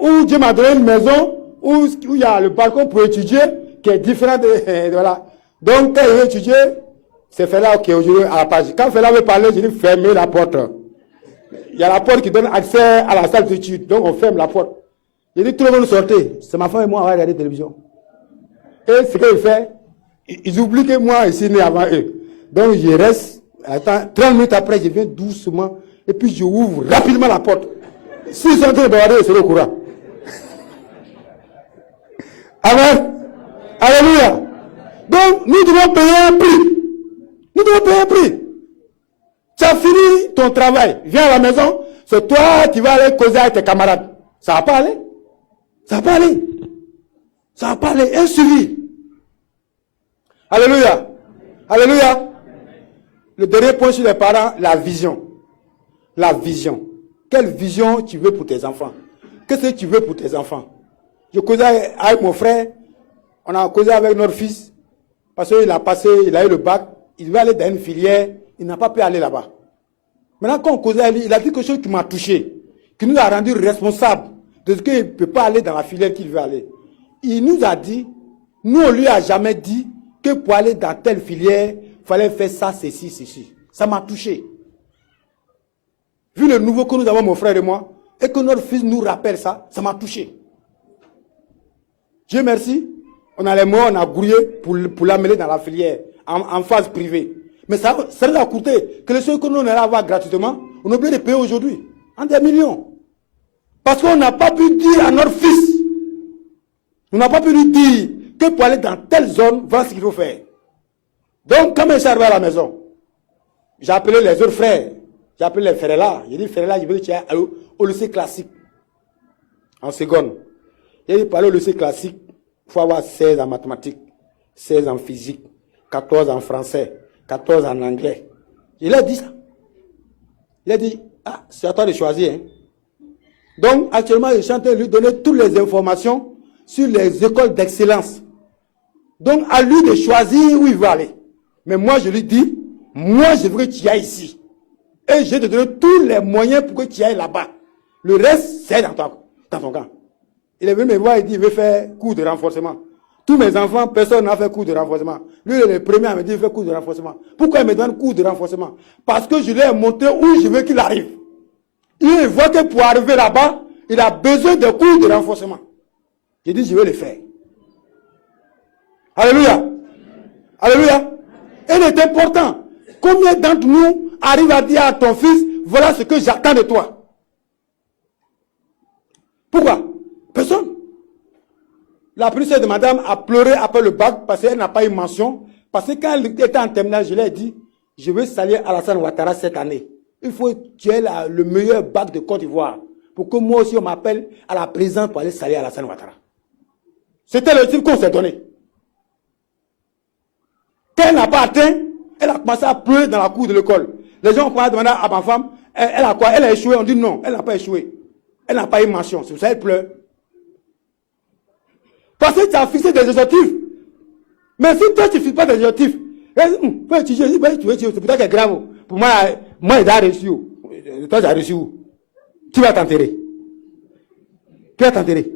où Dieu m'a donné une maison, où il y a le balcon pour étudier, qui est différent de voilà. Donc, quand il veut étudier, c'est Fela qui est aujourd'hui à la page. Quand Fela veut parler, je dis fermez la porte. Il y a la porte qui donne accès à la salle d'études. Donc, on ferme la porte. Je dis tout le monde sortez. C'est ma femme et moi, on va regarder la télévision. Et ce qu'il fait, ils oublient que moi, je suis né avant eux. Donc, je reste. Attends, 30 minutes après, je viens doucement. Et puis, je ouvre rapidement la porte. S'ils sont en train de bavarder, ils seront au courant. Amen. Alléluia. Donc, nous devons payer un prix. Nous devons payer un prix. Tu as fini ton travail. Viens à la maison. C'est toi qui vas aller causer avec tes camarades. Ça va pas aller. Ça va pas aller. Ça va pas aller. Un suivi. Alléluia. Alléluia. Le dernier point sur les parents, la vision. La vision. Quelle vision tu veux pour tes enfants? Qu'est-ce que tu veux pour tes enfants? Je causais avec mon frère, on a causé avec notre fils, parce qu'il a passé, il a eu le bac, il veut aller dans une filière, il n'a pas pu aller là-bas. Maintenant, quand on causait avec lui, il a dit quelque chose qui m'a touché, qui nous a rendu responsables de ce qu'il ne peut pas aller dans la filière qu'il veut aller. Il nous a dit, nous on lui a jamais dit que pour aller dans telle filière, il fallait faire ça, ceci, ceci. Ça m'a touché. Vu le nouveau que nous avons, mon frère et moi, et que notre fils nous rappelle ça, ça m'a touché. Dieu merci, on a les mots, on a grouillé pour l'amener dans la filière, en phase privée. Mais ça nous a coûté que les choses que nous allons avoir gratuitement, on a oublié de payer aujourd'hui, en des millions. Parce qu'on n'a pas pu dire à notre fils, on n'a pas pu lui dire que pour aller dans telle zone, voilà ce qu'il faut faire. Donc, quand je suis arrivé à la maison, j'ai appelé les autres frères. J'ai appelé les frères là. J'ai dit, frère là, je veux que tu ailles au lycée classique. En seconde. J'ai dit, pour aller au lycée classique, il faut avoir 16 en mathématiques, 16 en physique, 14 en français, 14 en anglais. Il a dit ça. Il a dit, ah, c'est à toi de choisir. Hein. Donc, actuellement, je suis en train de lui donner toutes les informations sur les écoles d'excellence. Donc, à lui de choisir où il veut aller. Mais moi, je lui dis, moi, je veux que tu ailles ici. Et je vais te donner tous les moyens pour que tu ailles là-bas. Le reste, c'est dans ton camp. Il est venu me voir et dit, il veut faire cours de renforcement. Tous mes enfants, personne n'a fait cours de renforcement. Lui, il est le premier à me dire, il fait cours de renforcement. Pourquoi il me donne cours de renforcement? Parce que je lui ai montré où je veux qu'il arrive. Il voit que pour arriver là-bas, il a besoin de cours de renforcement. J'ai dit, je vais le faire. Alléluia. Alléluia. Et il est important. Combien d'entre nous arrivent à dire à ton fils, voilà ce que j'attends de toi? Pourquoi? Personne. La princesse de madame a pleuré après le bac parce qu'elle n'a pas eu mention. Parce que quand elle était en terminale, je lui ai dit, je veux saluer Alassane Ouattara cette année. Il faut que tu aies le meilleur bac de Côte d'Ivoire. Pour que moi aussi on m'appelle à la présidence pour aller saluer Alassane Ouattara. C'était le type qu'on s'est donné. Quand elle n'a pas atteint, elle a commencé à pleurer dans la cour de l'école. Les gens ont commencé à demander à ma femme, elle a quoi? Elle a échoué. On dit non, elle n'a pas échoué. Elle n'a pas eu mention. C'est pour ça qu'elle pleure. Parce que tu as fixé des objectifs. Mais si toi tu ne fixes pas des objectifs, c'est pour ça que c'est grave. Pour moi, il a reçu. Toi, tu as reçu où? Qui va t'enterrer? Qui va t'enterrer?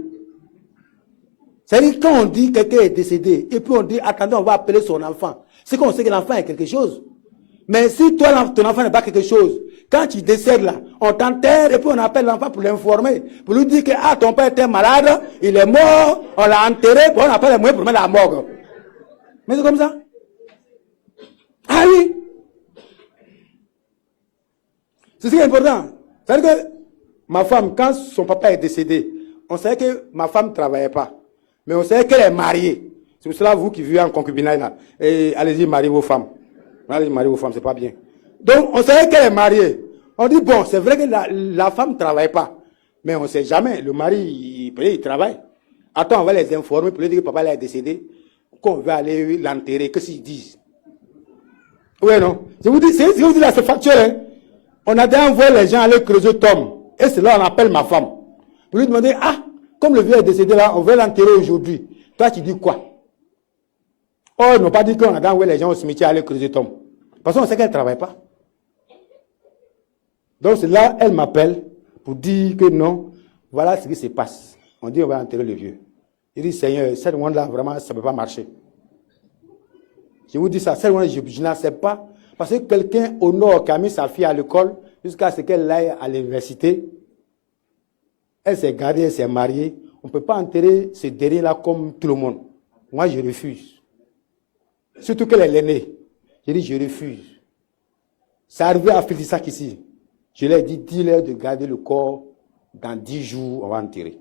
C'est-à-dire quand on dit que quelqu'un est décédé, et puis on dit, attendez, on va appeler son enfant. C'est qu'on sait que l'enfant est quelque chose. Mais si toi, ton enfant n'est pas quelque chose, quand tu décèdes là, on t'enterre et puis on appelle l'enfant pour l'informer, pour lui dire que ah, ton père était malade, il est mort, on l'a enterré, puis on appelle les moyens pour mettre la morgue. Mais c'est comme ça. Ah oui. C'est ce qui est important. C'est-à-dire que ma femme, quand son papa est décédé, on savait que ma femme ne travaillait pas. Mais on savait qu'elle est mariée. C'est pour cela, vous qui vivez en concubinage, là, et allez-y, mariez vos femmes. Allez-y, mariez vos femmes, c'est pas bien. Donc, on savait qu'elle est mariée. On dit, bon, c'est vrai que la femme ne travaille pas. Mais on ne sait jamais. Le mari, il travaille. Attends, on va les informer pour lui dire que papa est décédé. Qu'on va aller l'enterrer. Qu'est-ce qu'ils disent? Oui, non. Je vous dis, là, c'est factuel. Hein? On a déjà envoyé les gens aller creuser Tom. Et c'est là on appelle ma femme. Pour lui demander, ah, comme le vieux est décédé là, on va l'enterrer aujourd'hui. Toi, tu dis quoi? Oh, ils n'ont pas dit qu'on a déjà envoyé les gens au cimetière aller creuser Tom. Parce qu'on sait qu'elle ne travaille pas. Donc c'est là, elle m'appelle pour dire que non, voilà ce qui se passe. On dit on va enterrer le vieux. Il dit, Seigneur, cette monde-là, vraiment, ça ne peut pas marcher. Je vous dis ça, cette monde, je n'accepte pas. Parce que quelqu'un au nord qui a mis sa fille à l'école jusqu'à ce qu'elle aille à l'université, elle s'est gardée, elle s'est mariée. On ne peut pas enterrer ce dernier-là comme tout le monde. Moi, je refuse. Surtout qu'elle est l'aînée. J'ai dit, je refuse. C'est arrivé à Félissac ici. Je leur ai dit, dis-leur de garder le corps. Dans 10 jours, on va enterrer.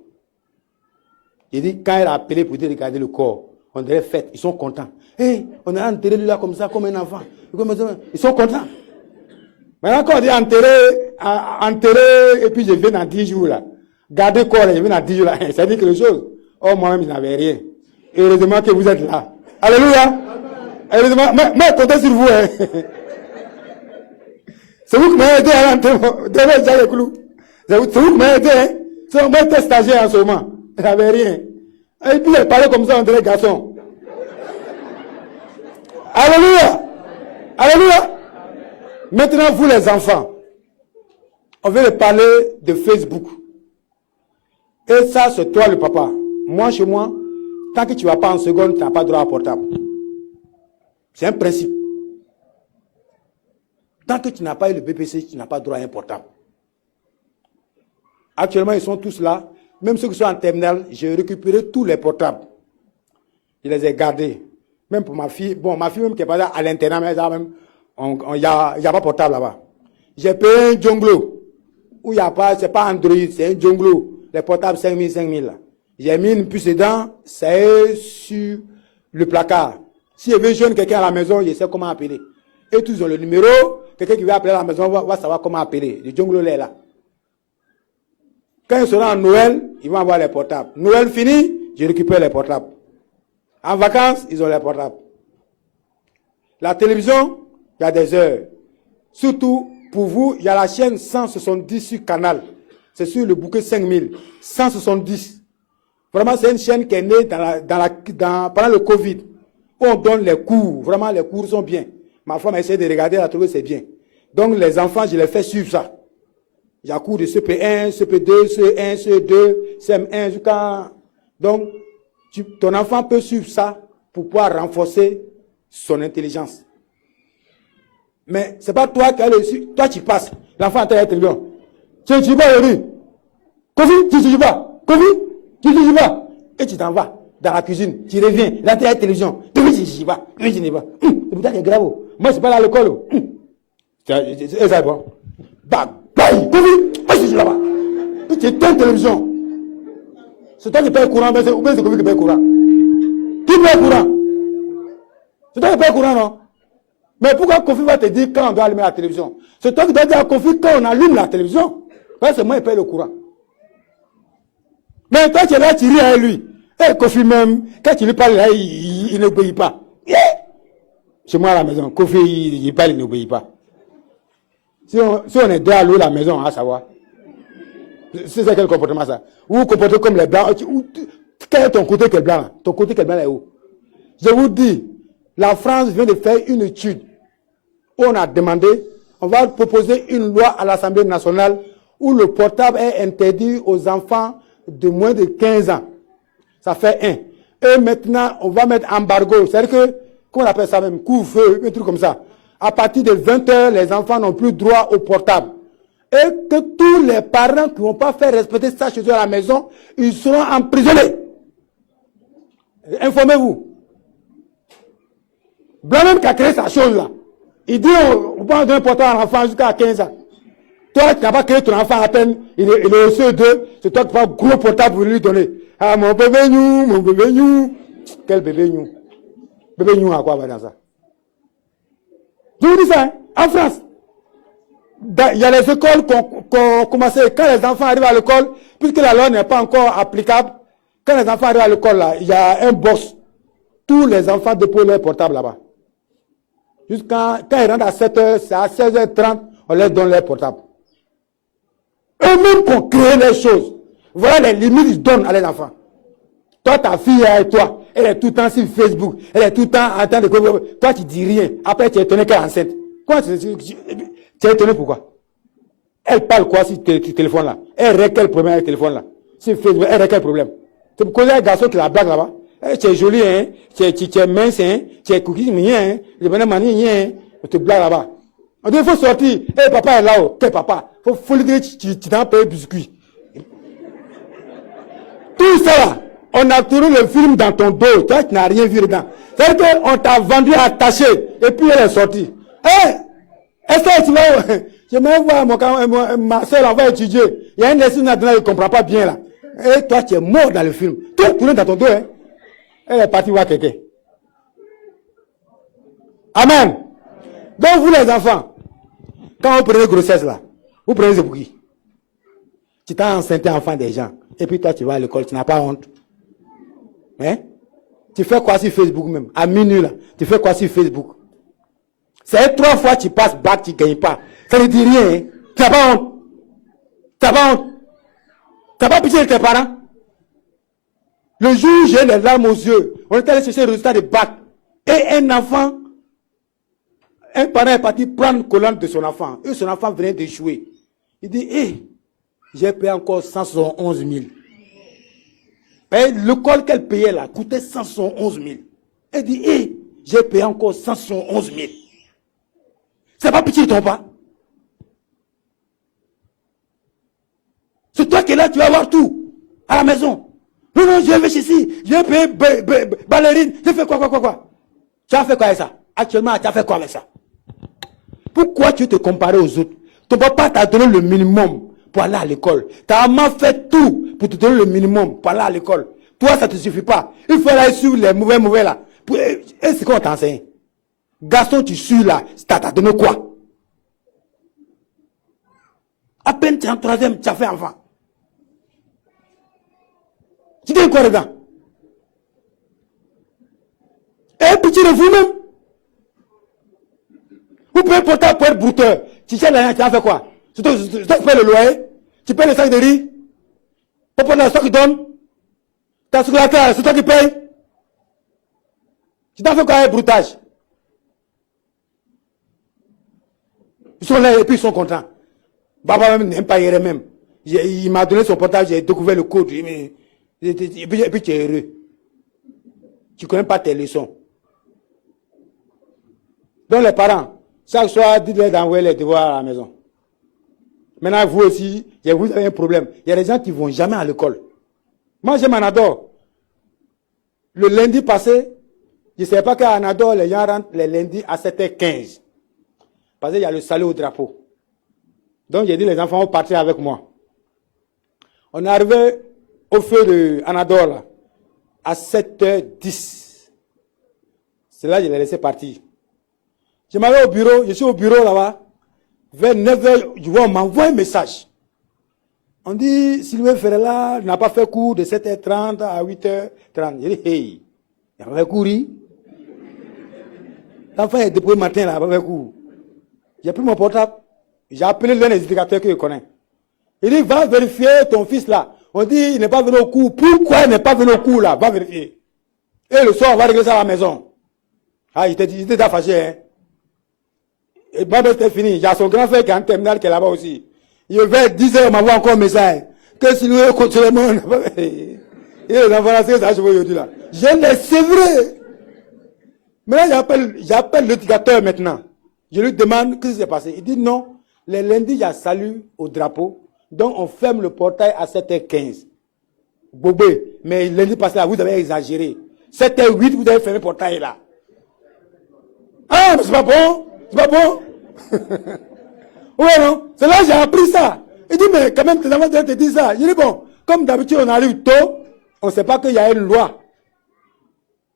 J'ai dit, quand elle a appelé pour dire de garder le corps, on dirait fête. Ils sont contents. Hey, on a enterré lui là comme ça, comme un enfant. Ils sont contents. Maintenant, quand on dit enterrer, et puis je viens dans 10 jours là. Garder le corps, je viens dans 10 jours là. Ça dit quelque chose. Oh, moi-même, je n'avais rien. Et heureusement que vous êtes là. Alléluia. Heureusement, moi, comptez sur vous. Hein. C'est vous qui m'avez aidé à l'enterrement. C'est vous qui m'avez aidé. Hein. Moi, j'étais stagiaire en ce moment. Je n'avais rien. Et puis, elle parlait comme ça, on dirait garçon. Alléluia. Alléluia. Maintenant, vous les enfants, on veut parler de Facebook. Et ça, c'est toi le papa. Moi, chez moi, tant que tu ne vas pas en seconde, tu n'as pas droit à portable. C'est un principe. Tant que tu n'as pas eu le BPC, tu n'as pas droit à un portable. Actuellement, ils sont tous là. Même ceux qui sont en terminale, j'ai récupéré tous les portables. Je les ai gardés. Même pour ma fille. Bon, ma fille même qui est pas à l'internat, mais il n'y a pas de portable là-bas. J'ai payé un jonglo. Où il n'y a pas, c'est pas Android, c'est un jonglo. Les portables 5000 là. J'ai mis une puce dedans, c'est sur le placard. Si je veux joindre quelqu'un à la maison, je sais comment appeler. Et tous ont le numéro. Quelqu'un qui veut appeler à la maison va savoir comment appeler. Le jonglo est là. Quand ils seront en Noël, ils vont avoir les portables. Noël fini, je récupère les portables. En vacances, ils ont les portables. La télévision, il y a des heures. Surtout, pour vous, il y a la chaîne 170 sur Canal. C'est sur le bouquet 5000. 170. Vraiment, c'est une chaîne qui est née pendant le Covid. Où on donne les cours. Vraiment, les cours sont bien. Ma femme a essayé de regarder, elle a trouvé que c'est bien. Donc, les enfants, je les fais suivre ça. Il y a cours de CP1, CP2, CE1, CE2, CM1 jusqu'à... Donc, ton enfant peut suivre ça pour pouvoir renforcer son intelligence. Mais ce n'est pas toi qui as reçu. Toi, tu passes. L'enfant a la télévision. Tu ne dis pas, Yori. Kofi, tu ne dis pas. Kofi, tu ne dis pas. Et tu t'en vas dans la cuisine. Tu reviens. Là, tu as la télévision. Tu ne dis pas. Tu ne dis pas. C'est pour ça que c'est grave. Moi, je ne suis pas à l'école. Et ça est bon. Bah, Kofi, moi, je suis là-bas. Puis tu éteins la télévision. C'est toi qui payes le courant, mais c'est Kofi qui paye le courant. Qui paye le courant? C'est toi qui paye le courant, non? Mais pourquoi Kofi va te dire quand on doit allumer la télévision? C'est toi qui dois dire à Kofi quand on allume la télévision. Parce que moi, il paye le courant. Mais toi, tu es là, tu ris à lui. Et Kofi même, quand tu lui parles là, il n'obéit pas. Yeah. Chez moi à la maison, Kofi, il parle, il n'obéit pas. Si on est deux à l'eau la maison, à savoir. C'est ça quel comportement ça? Vous vous comportez comme les blancs. Quel est ton côté qui est blanc? Ton côté qui est blanc est où? Je vous dis, la France vient de faire une étude où on a demandé, on va proposer une loi à l'Assemblée nationale où le portable est interdit aux enfants de moins de 15 ans. Ça fait un. Et maintenant, on va mettre embargo. C'est-à-dire que, comment on appelle ça même? Couvre-feu, un truc comme ça. À partir de 20h, les enfants n'ont plus droit au portable. Et que tous les parents qui ne vont pas faire respecter ça chez eux à la maison, ils seront emprisonnés. Informez-vous. Blanc même qui a créé sa chose là. Il dit on peut donner un portable à l'enfant jusqu'à 15 ans. Toi qui n'as pas créé ton enfant à peine, il est au CE2, c'est toi qui vas gros portable pour lui donner. Ah mon bébé nous. Quel bébé nous? Bébé nous à quoi va dans ça? Je vous dis ça, hein? En France. Il y a les écoles qui ont commencé, quand les enfants arrivent à l'école, puisque la loi n'est pas encore applicable, quand les enfants arrivent à l'école, là, il y a un box. Tous les enfants déposent leur portable là-bas. Quand ils rentrent à 7h, c'est à 16h30, on leur donne leur portable. Eux-mêmes qui ont créé les choses. Voilà les limites qu'ils donnent à les enfants. Toi, ta fille et toi, elle est tout le temps sur Facebook, elle est tout le temps en train de... Toi, tu dis rien. Après, tu es étonné qu'elle est enceinte. Quoi, tu es étonné pourquoi? Elle parle quoi sur ce téléphone-là? Elle règle quel problème avec le téléphone là? Sur Facebook, elle règle quel problème? C'est pour causer un garçon qui la blague là-bas. Tu es joli, hein? Tu es mince, hein? Tu es cookie, hein? Tu es mani, hein? Tu te blagues là-bas. On dit, il faut sortir. Hey, papa est là-haut. Quel papa? Faut lui dire, tu t'en payes biscuit. Tout ça là, on a tourné le film dans ton dos. Toi, tu n'as rien vu dedans. C'est-à-dire qu'on t'a vendu attaché. Et puis elle est sortie. Hey! Est-ce que tu vas... Je vais voir ma soeur, on va étudier. Il y a un essai là-dedans, il ne comprend pas bien là. Et toi, tu es mort dans le film. Toi, tourné dans ton dos, hein? Elle est partie voir quelqu'un. Amen. Donc, vous les enfants, quand vous prenez grossesse là, vous prenez ce pour qui? Tu t'as enceinté enfant des gens. Et puis toi, tu vas à l'école, tu n'as pas honte. Hein? Tu fais quoi sur Facebook même? À minuit là, tu fais quoi sur Facebook? C'est 3 fois que tu passes bac, tu ne gagnes pas. Ça ne dit rien. Hein? Tu n'as pas honte. Tu n'as pas honte. Tu n'as pas pitié de tes parents. Le jour où j'ai les larmes aux yeux, on est allé chercher le résultat de bac. Et un enfant, un parent est parti prendre collant de son enfant. Et son enfant venait d'échouer. Il dit, hé, j'ai payé encore 171 000. Et l'école qu'elle payait là coûtait 171 000. Elle dit, hé, j'ai payé encore 171 000. C'est pas petit ton pas. C'est toi qui es là, tu vas avoir tout. À la maison. Non, non, je vais chez ici. Je vais payer ballerine. Je fais quoi. Tu as fait quoi avec ça? Actuellement, tu as fait quoi avec ça? Pourquoi tu te compares aux autres? Ton papa t'a donné le minimum pour aller à l'école. Ta maman fait tout pour te donner le minimum pour aller à l'école. Toi, ça ne te suffit pas. Il faut aller sur les mauvais là. Et c'est quoi on t'enseigne? Garçon, tu suis là. Ça t'a donné quoi? À peine tu es en 3e, tu as fait enfant. Tu dis quoi dedans? Et pitié de vous-même. Vous payez portable pour être brouteur. Tu cherches l'argent, tu as fait quoi? Tu payes le loyer, tu payes le sac de riz, pour prendre la stock qui donne, tu as sur la terre, c'est toi qui payes. Tu t'en fais quoi avec broutage? Ils sont là et puis ils sont contents. Baba même n'aime pas hier même. Il m'a donné son portable, j'ai découvert le code. Et puis tu es heureux. Tu ne connais pas tes leçons. Donc les parents, chaque soir, dites-leur d'envoyer les devoirs à la maison. Maintenant, vous aussi, vous avez un problème. Il y a des gens qui ne vont jamais à l'école. Moi, je m'en adore. Le lundi passé, je ne savais pas qu'à Anador, les gens rentrent les lundis à 7h15. Parce qu'il y a le salut au drapeau. Donc, j'ai dit, les enfants vont partir avec moi. On est arrivé au feu de Anador, là, à 7h10. C'est là que je les laissé partir. Je m'avais au bureau, je suis au bureau là-bas. Vers 9h, je vois, on m'envoie un message. On dit, Sylvain Ferrella n'a pas fait cours de 7h30 à 8h30. J'ai dit, hey, il n'a pas fait cours, l'enfant est dépouillé le matin, là, il n'a pas fait cours. J'ai pris mon portable, j'ai appelé l'un des éducateurs que je connais. Il dit, va vérifier ton fils là. On dit, il n'est pas venu au cours. Pourquoi il n'est pas venu au cours là? Va vérifier. Et le soir, on va régler ça à la maison. Ah, il était déjà fâché, hein. Et bon, c'était fini. Il y a son grand frère qui est en terminale qui est là-bas aussi. Il vers 10h, il m'envoie encore un message. Que si nous continuons, et les enfants, c'est ça, je veux dire là. Je l'ai, c'est vrai. Maintenant, j'appelle l'éducateur maintenant. Je lui demande qu'est-ce qui s'est passé. Il dit non, les lundis, il y a salut au drapeau. Donc, on ferme le portail à 7h15. Bobé, mais lundi passé, là, vous avez exagéré. 7h08, vous avez fermé le portail là. Ah, mais c'est pas bon. C'est pas bon. Ouais, non. C'est là que j'ai appris ça. Il dit, mais quand même, tes enfants te disent ça. Je dis, bon, comme d'habitude, on arrive tôt, on ne sait pas qu'il y a une loi.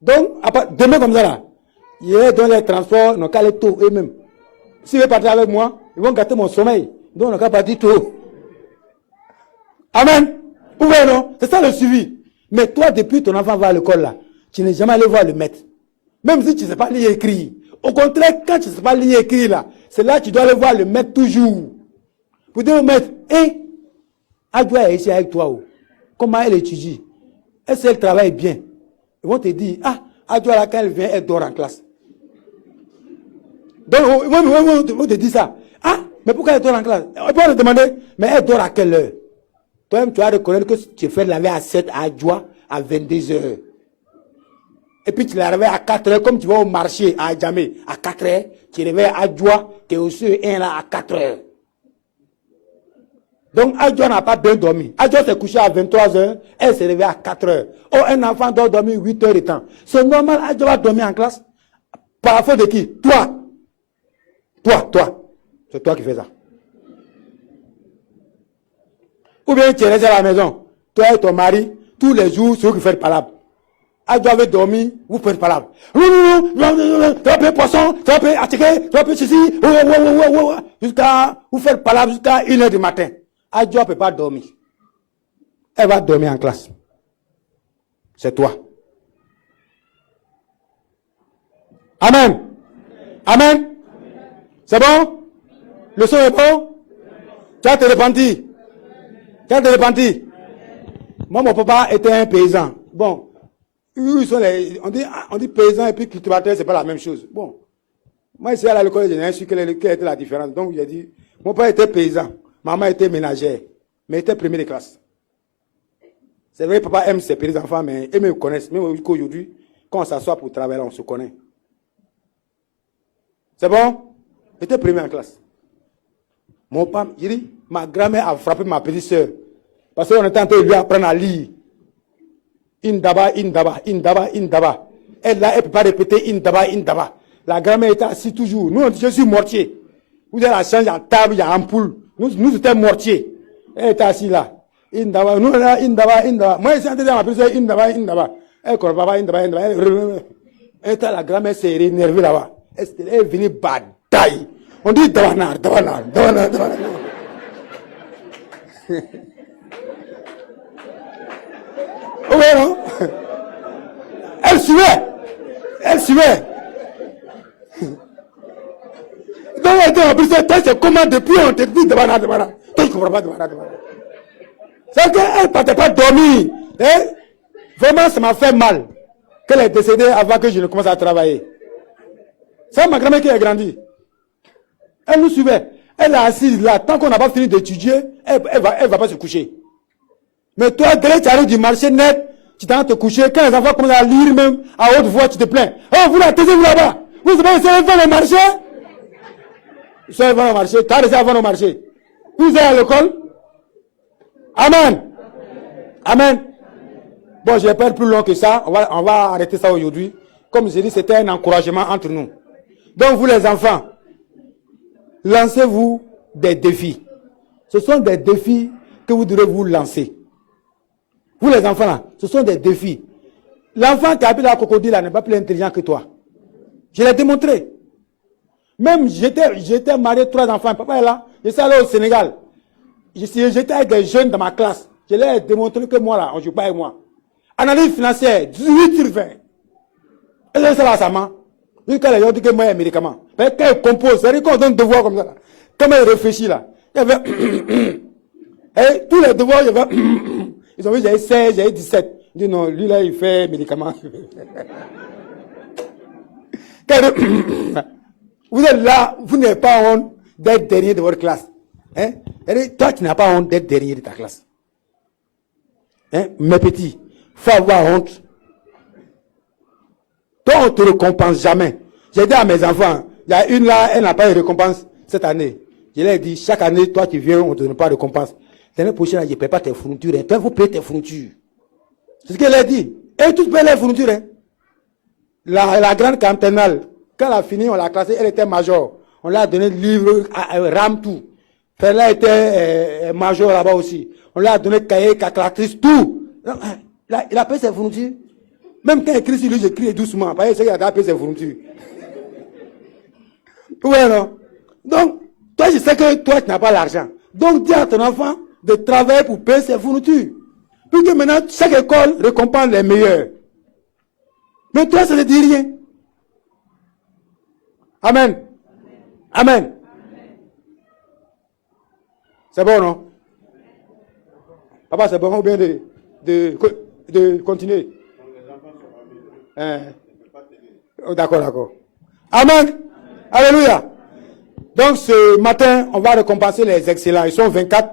Donc, demain comme ça, là, ils est dans les transports, ils n'ont qu'à aller tôt eux-mêmes. S'ils veulent partir avec moi, ils vont gâter mon sommeil. Donc, ils n'ont qu'à partir tôt. Amen. Ou bien non? C'est ça le suivi. Mais toi, depuis ton enfant va à l'école, là, tu n'es jamais allé voir le maître. Même si tu ne sais pas lire et écrire. Au contraire, quand tu ne sais pas lire et écrire, là, c'est là que tu dois aller voir le maître toujours. Pour dire au maître, Adjoa est ici avec toi. Oh. Comment elle étudie? Est-ce qu'elle travaille bien? Ils vont te dire, Adjoa, là, quand elle vient, elle dort en classe. Donc, ils vont te dire ça. Mais pourquoi elle dort en classe? On peut te demander, mais elle dort à quelle heure? Toi-même, tu vas reconnaître que tu fais laver à 7 à Adjoa à 22 heures. Et puis tu l'as réveillé à 4 heures, comme tu vas au marché à Djamé, à 4 heures, tu réveilles Adjoa, qui est aussi un là à 4 heures. Donc Adjoa n'a pas bien dormi. Adjoa s'est couché à 23 heures, elle s'est réveillée à 4 heures. Oh, un enfant doit dormir 8 heures de temps. C'est normal, Adjoa va dormir en classe. Par la faute de qui? Toi. C'est toi qui fais ça. Ou bien tu restes à la maison. Toi et ton mari, tous les jours, c'est vous qui faites palabre. Adjoa avait dormi, vous faites palabre. Non, tu vas payer poisson, tu vas payer attiqué, tu vas payer ceci, jusqu'à, vous faites palabre jusqu'à 1h du matin. Adjoa ne peut pas dormir. Elle va dormir en classe. C'est toi. Amen. Amen. C'est bon? Le son est bon? Tu vas te repentir. Tu vas te repentir. Moi, mon papa était un paysan. Bon. Ils sont on dit paysan et puis cultivateur, c'est pas la même chose. Bon. Moi, ici à l'école, j'ai su quelle était la différence. Donc, j'ai dit, mon père était paysan. Maman était ménagère. Mais était premier de classe. C'est vrai, papa aime ses petits enfants, mais ils me connaissent. Même qu'aujourd'hui, quand on s'assoit pour travailler, on se connaît. C'est bon? J'étais premier en classe. Mon père, il dit, ma grand-mère a frappé ma petite soeur. Parce qu'on était en train de lui apprendre à lire. Indaba. Elle, là, elle ne peut pas répéter indaba. La grand-mère était assise toujours. Nous, on dit, je suis mortier. Vous avez la chance, il y a table, il y a ampoule. Nous c'était mortier. Elle était assise là. Indaba. Nous, là, indaba. Moi, je suis en train de m'appeler indaba. Elle ne connaît pas indaba. Elle était la grand-mère s'est énervée là-bas. Elle est venue bataille. On dit dabanar. Oui, non? Elle suivait. Donc, elle était en plus, c'est comment depuis on te dit dabanar. Toi, je ne comprends pas dabanar. C'est qu'elle ne partait pas dormir. Vraiment, ça m'a fait mal qu'elle est décédée avant que je ne commence à travailler. C'est ma grand-mère qui a grandi. Elle nous suivait. Elle est assise là. Tant qu'on n'a pas fini d'étudier, elle va pas se coucher. Mais toi, dès que tu arrives du marché net, tu t'en vas te coucher. Quand les enfants commencent à lire même à haute voix, tu te plains. Oh, vous la taisez-vous là-bas. Vous savez, ils sont devant le marché. Ils sont devant le marché. Tu as réussi avant le marché. Vous êtes à l'école. Amen. Bon, je vais pas être plus long que ça. On va arrêter ça aujourd'hui. Comme j'ai dit, c'était un encouragement entre nous. Donc, vous les enfants, lancez-vous des défis. Ce sont des défis que vous devrez vous lancer. Vous les enfants là, ce sont des défis. L'enfant qui habite à Cocody là n'est pas plus intelligent que toi. Je l'ai démontré. Même j'étais marié 3 enfants. Papa est là. Je suis allé au Sénégal. J'étais avec des jeunes dans ma classe. Je leur ai démontré que moi là, on ne joue pas avec moi. Analyse financière, 18 sur 20. Et ça va ça main. Quand les gens disent que moi, il y a un médicament. Mais quand ils composent, c'est-à-dire qu'on donne devoir comme ça. Quand ils réfléchissent là, il y avait. Et tous les devoirs, il y avait. Ils ont vu, j'avais 16, j'avais 17. Ils disent non, lui là, il fait médicament. Vous êtes là, vous n'avez pas honte d'être dernier de votre classe. Hein? Toi, tu n'as pas honte d'être dernier de ta classe. Hein? Mes petits, il faut avoir honte. Toi, on ne te récompense jamais. J'ai dit à mes enfants, il y a une là, elle n'a pas eu de récompense cette année. Je leur ai dit, chaque année, toi tu viens, on ne te donne pas de récompense. L'année prochaine, je ne paie pas tes fournitures. Hein. Toi, il faut payer tes fournitures. C'est ce qu'elle a dit. Et tu payes les fournitures. Hein. La grande cantonale, quand elle a fini, on l'a classée, elle était major. On lui a donné le livre, RAM, tout. Ferla était major là-bas aussi. On lui a donné cahier, calculatrice, tout. Il a payé ses fournitures. Même quand il écrit sur lui, j'écris doucement. Parce que c'est qu'il a tapé ses fournitures. Oui, non? Donc, toi, je sais que toi, tu n'as pas l'argent. Donc, dis à ton enfant de travailler pour payer ses fournitures. Puis que maintenant, chaque école récompense les meilleurs. Mais toi, ça ne dit rien. Amen. Amen. C'est bon, non? Papa, c'est bon ou bien de continuer? Oh, d'accord. Amen. Alléluia. Donc, ce matin, on va récompenser les excellents. Ils sont 24.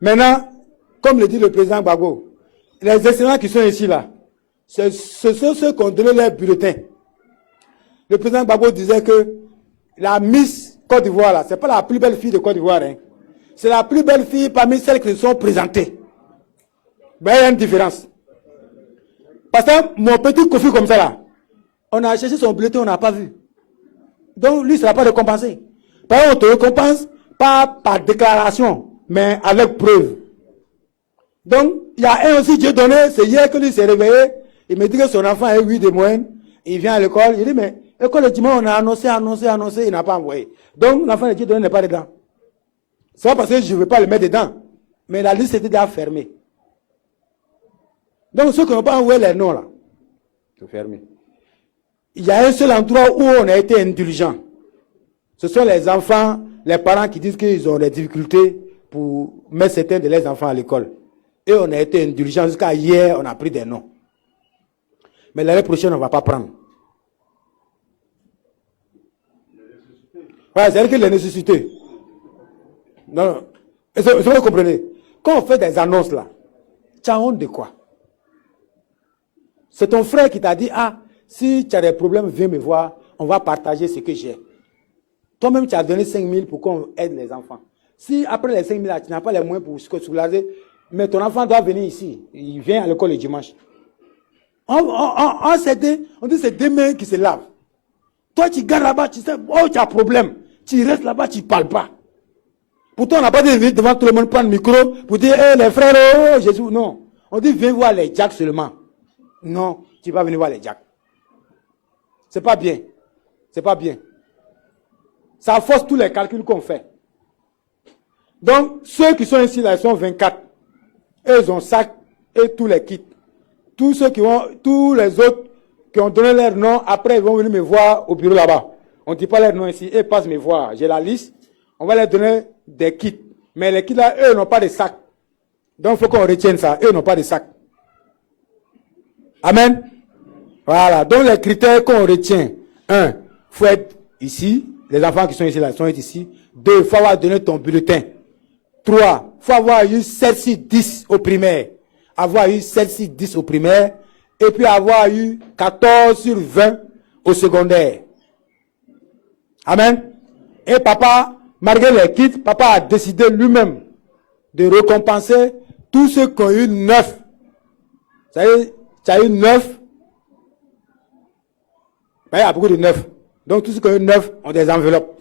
Maintenant, comme le dit le président Gbagbo, les excellents qui sont ici, là, ce sont ceux qui ont donné leur bulletin. Le président Gbagbo disait que la Miss Côte d'Ivoire, là, c'est pas la plus belle fille de Côte d'Ivoire, hein. C'est la plus belle fille parmi celles qui se sont présentées. Ben, il y a une différence. Parce que mon petit Kofi comme ça, là, on a cherché son bulletin, on n'a pas vu. Donc, lui, il ne sera pas récompensé. Par exemple, on te récompense pas par déclaration, mais avec preuve. Donc, il y a un aussi, Dieu donné, c'est hier que lui s'est réveillé, il me dit que son enfant a 8 de moyenne, il vient à l'école, il dit, mais l'école de dimanche, on a annoncé, il n'a pas envoyé. Donc, l'enfant de Dieu donné n'est pas dedans. C'est pas parce que je ne veux pas le mettre dedans, mais la liste était déjà fermée. Donc, ceux qui n'ont pas envoyé les noms, là, c'est fermé. Il y a un seul endroit où on a été indulgent. Ce sont les enfants, les parents qui disent qu'ils ont des difficultés pour mettre certains de leurs enfants à l'école. Et on a été indulgent jusqu'à hier, on a pris des noms. Mais l'année prochaine, on ne va pas prendre. Ouais, c'est-à-dire que les nécessités. Non. Est-ce que vous comprenez? Quand on fait des annonces là, tu as honte de quoi? C'est ton frère qui t'a dit, ah, si tu as des problèmes, viens me voir, on va partager ce que j'ai. Toi-même, tu as donné 5 000 pour qu'on aide les enfants. Si après les 5 000 là, tu n'as pas les moyens pour se soulager, mais ton enfant doit venir ici. Il vient à l'école le dimanche. On dit c'est deux mains qui se lavent. Toi, tu gardes là-bas, tu sais, oh, tu as problème. Tu restes là-bas, tu ne parles pas. Pourtant, on n'a pas dit venir devant tout le monde prendre le micro pour dire, hey, les frères, oh, Jésus. Non. On dit, viens voir les jacks seulement. Non, tu vas venir voir les jacks. C'est pas bien. C'est pas bien. Ça force tous les calculs qu'on fait. Donc, ceux qui sont ici, là, ils sont 24. Eux, ils ont sac et tous les kits. Tous les autres qui ont donné leur nom, après, ils vont venir me voir au bureau là-bas. On ne dit pas leur nom ici. Ils passent me voir. J'ai la liste. On va leur donner des kits. Mais les kits là, eux, n'ont pas de sac. Donc, il faut qu'on retienne ça. Eux n'ont pas de sac. Amen. Voilà. Donc, les critères qu'on retient. 1. Il faut être ici. Les enfants qui sont ici, là, sont ici. 2. Il faut avoir donné ton bulletin. 3. Il faut avoir eu 7/10 au primaire. Avoir eu 7/10 au primaire. Et puis avoir eu 14/20 au secondaire. Amen. Et papa, malgré les kits, papa a décidé lui-même de récompenser tous ceux qui ont eu 9. Ça y est, tu as eu 9. Ben, il y a beaucoup de 9. Donc tous ceux qui ont eu 9 ont des enveloppes.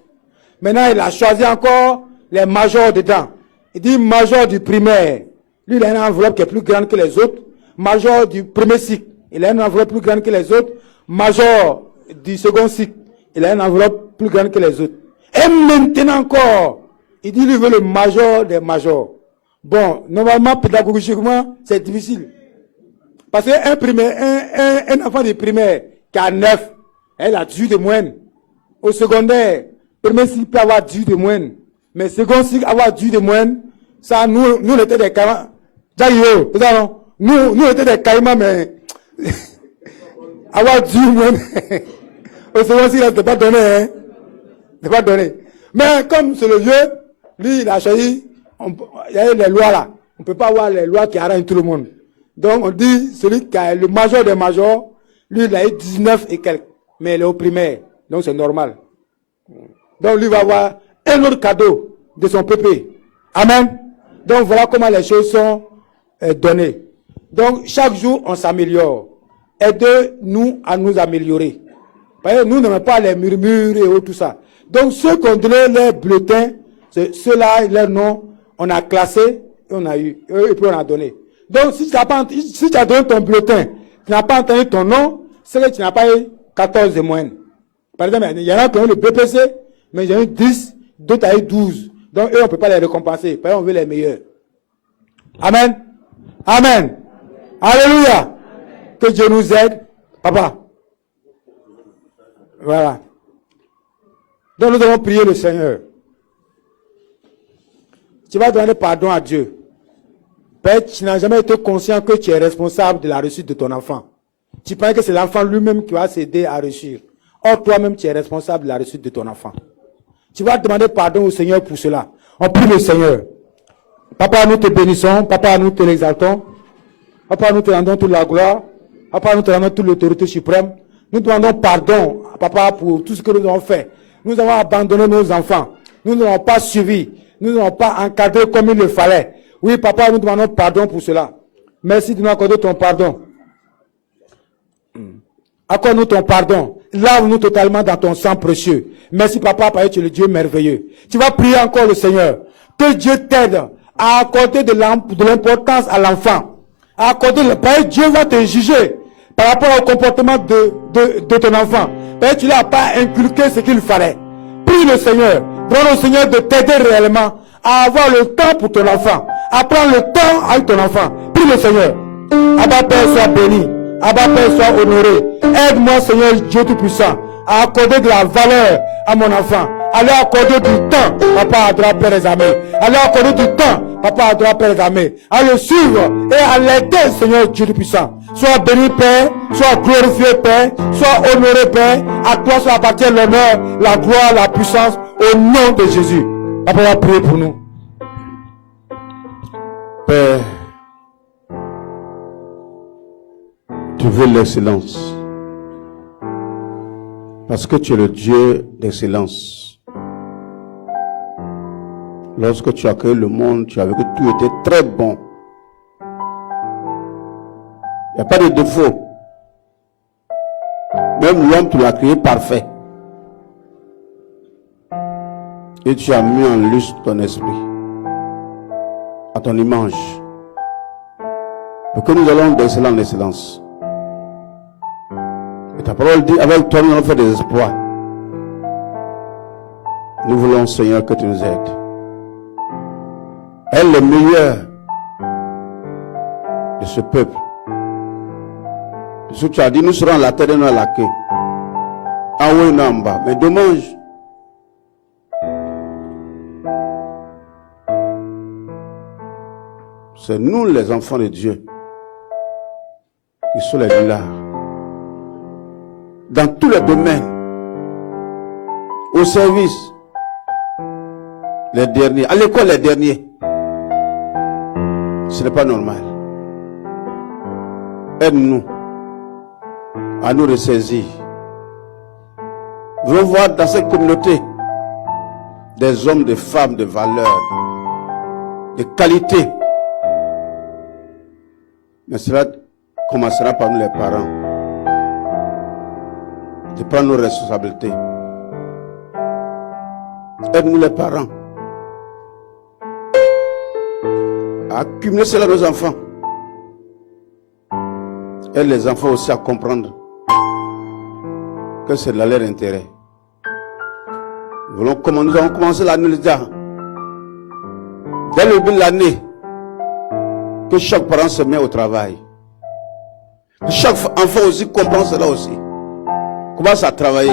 Maintenant, il a choisi encore les majors dedans. Il dit major du primaire. Lui, il a une enveloppe qui est plus grande que les autres. Major du premier cycle. Il a une enveloppe plus grande que les autres. Major du second cycle. Il a une enveloppe plus grande que les autres. Et maintenant encore, il dit lui veut le major des majors. Bon, normalement, pédagogiquement, c'est difficile. Parce qu'un enfant de primaire qui a 9, elle a 18 de moyenne. Au secondaire, premier cycle peut avoir 18 de moyenne. Mais second cycle, avoir 18 de moyenne, ça, nous on était des caïmans. Nous, on était des caïmans, mais avoir 18 de moyenne. Au second cycle, c'est pas donné, hein. C'est pas donné. Mais comme c'est le vieux, lui, il a choisi, il y a les lois là. On ne peut pas avoir les lois qui arrangent tout le monde. Donc, on dit, celui qui a le major des majors, lui, il a eu 19 et quelques. Mais il est au primaire. Donc, c'est normal. Donc, lui va avoir un autre cadeau de son pépé. Amen. Donc, voilà comment les choses sont données. Donc, chaque jour, on s'améliore. Aidez-nous à nous améliorer. Parce que nous n'aimons pas les murmures et tout ça. Donc, ceux qui ont donné leur bulletin, ceux-là, leur nom, on a classé et on a eu, et puis on a donné. Donc, si tu as donné ton bulletin, tu n'as pas entendu ton nom, c'est que tu n'as pas eu 14 de moyenne. Par exemple, il y en a qui ont le BPC, mais ils ont eu 10, d'autres ont eu 12. Donc, eux, on ne peut pas les récompenser. Parce qu'on veut les meilleurs. Amen. Amen. Alléluia. Que Dieu nous aide. Papa. Voilà. Donc, nous allons prier le Seigneur. Tu vas demander pardon à Dieu. Père, tu n'as jamais été conscient que tu es responsable de la réussite de ton enfant. Tu penses que c'est l'enfant lui-même qui va s'aider à réussir. Or, toi-même, tu es responsable de la réussite de ton enfant. Tu vas demander pardon au Seigneur pour cela. On prie le Seigneur. Papa, nous te bénissons. Papa, nous te l'exaltons. Papa, nous te rendons toute la gloire. Papa, nous te rendons toute l'autorité suprême. Nous demandons pardon, Papa, pour tout ce que nous avons fait. Nous avons abandonné nos enfants. Nous n'avons pas suivi. Nous n'avons pas encadré comme il le fallait. Oui, Papa, nous demandons pardon pour cela. Merci de nous accorder ton pardon. Accorde-nous ton pardon. Lave-nous totalement dans ton sang précieux. Merci, Papa, parce que tu es le Dieu merveilleux. Tu vas prier encore le Seigneur. Que Dieu t'aide à accorder de l'importance à l'enfant. À accorder le Père, Dieu va te juger par rapport au comportement de ton enfant. Parce que tu ne l'as pas inculqué ce qu'il fallait. Prie le Seigneur. Demande au Seigneur de t'aider réellement à avoir le temps pour ton enfant. À prendre le temps avec ton enfant. Prie le Seigneur. Abba Père, sois béni. Abba Père, sois honoré. Aide-moi, Seigneur Dieu Tout-Puissant, à accorder de la valeur à mon enfant. Allez accorder du temps, Papa Adra Père des Armées. Allez accorder du temps, Papa Adra Père des Armées. À le suivre et à l'aider, Seigneur Dieu Tout-Puissant. Sois béni, Père. Sois glorifié, Père. Sois honoré, Père. À toi soit appartient l'honneur, la gloire, la puissance, au nom de Jésus. Papa va prier pour nous. Père, tu veux l'excellence. Parce que tu es le Dieu d'excellence. Lorsque tu as créé le monde, tu as vu que tout était très bon. Il n'y a pas de défaut. Même l'homme, tu l'as créé parfait. Et tu as mis en luce ton esprit, à ton image. Pour que nous allons d'excellence en excellence. Et ta parole dit, avec toi, nous allons faire des exploits. Nous voulons, Seigneur, que tu nous aides. Elle est le meilleur de ce peuple. Parce que tu as dit, nous serons à la terre et non à la queue. En haut et non en bas. Mais dommage. C'est nous les enfants de Dieu qui sont les nullards. Dans tous les domaines. Au service. Les derniers. À l'école, les derniers. Ce n'est pas normal. Aide-nous à nous ressaisir. Nous voulons voir dans cette communauté des hommes, des femmes de valeur, de qualité. Mais cela commencera par nous les parents. De prendre nos responsabilités. Aide-nous les parents à accumuler cela à nos enfants. Aide les enfants aussi à comprendre que c'est dans leur intérêt. Nous avons commencé l'année déjà. Dès le début de l'année, que chaque parent se met au travail. Que chaque enfant aussi comprend cela aussi. Commence à travailler.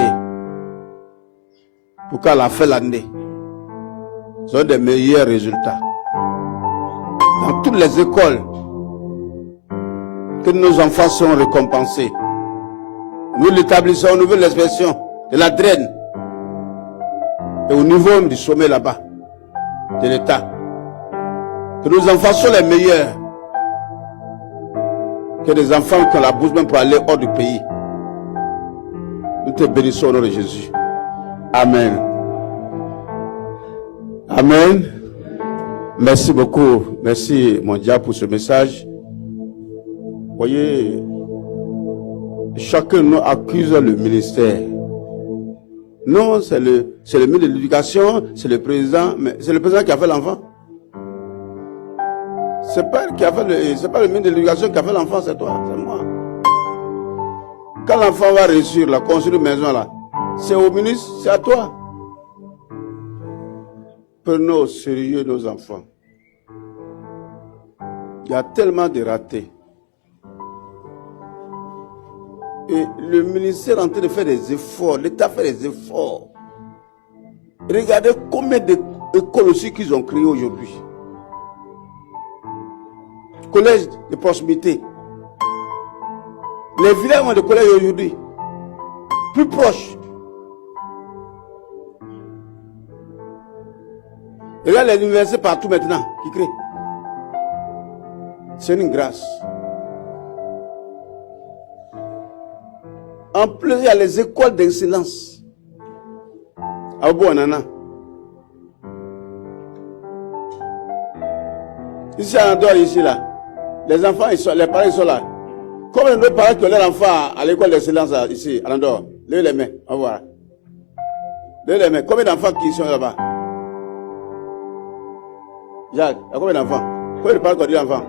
Pour qu'à la fin de l'année, ils aient des meilleurs résultats. Dans toutes les écoles, que nos enfants seront récompensés. Nous l'établissons au niveau de l'inspection de la draine et au niveau du sommet là-bas de l'État. Que nos enfants soient les meilleurs que des enfants qui ont la bourse même pour aller hors du pays. Nous te bénissons au nom de Jésus. Amen. Amen. Merci beaucoup. Merci mon diable pour ce message. Vous voyez, chacun de nous accuse le ministère. Non, c'est le ministre de l'éducation, c'est le président, mais c'est le président qui a fait l'enfant. C'est pas le ministre de l'éducation qui a fait l'enfant, c'est toi, c'est moi. Quand l'enfant va réussir, la construire une maison là, c'est au ministre, c'est à toi. Prenons au sérieux nos enfants. Il y a tellement de ratés. Et le ministère est en train de faire des efforts. L'État fait des efforts. Regardez combien d'écoles aussi qu'ils ont créées aujourd'hui. Collèges de proximité. Les villages ont des collèges aujourd'hui. Plus proches. Regarde les universités partout maintenant qui créent. C'est une grâce. En plus, il y a les écoles d'excellence. À Boanana. Ici à Andorre, ici là. Les enfants, les parents ils sont là. Combien de parents qui ont leurs enfants à l'école d'excellence ici à Andorre? Levez les mains, on va voir. Levez les mains. Combien d'enfants qui sont là-bas? Jacques, il y a combien d'enfants? Combien de parents qui ont dit enfants?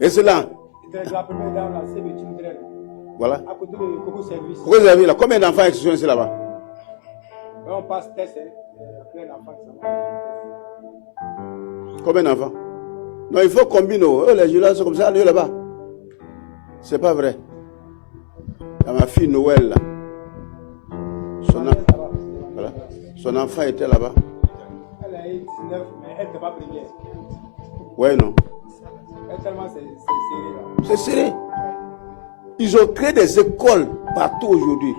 Excellent. Voilà. À côté de Coco Service. Coco Service, là. Combien d'enfants sont ici là-bas? On passe test, plein d'enfants. Combien d'enfants? Non, il faut combiner. Les jurats sont comme ça, lui là-bas. C'est pas vrai. Il y a ma fille Noël là. Voilà. Son enfant était là-bas. Elle a eu 19, mais elle n'était pas première. Ouais, non. Tellement c'est serré là. C'est serré. Ils ont créé des écoles partout aujourd'hui.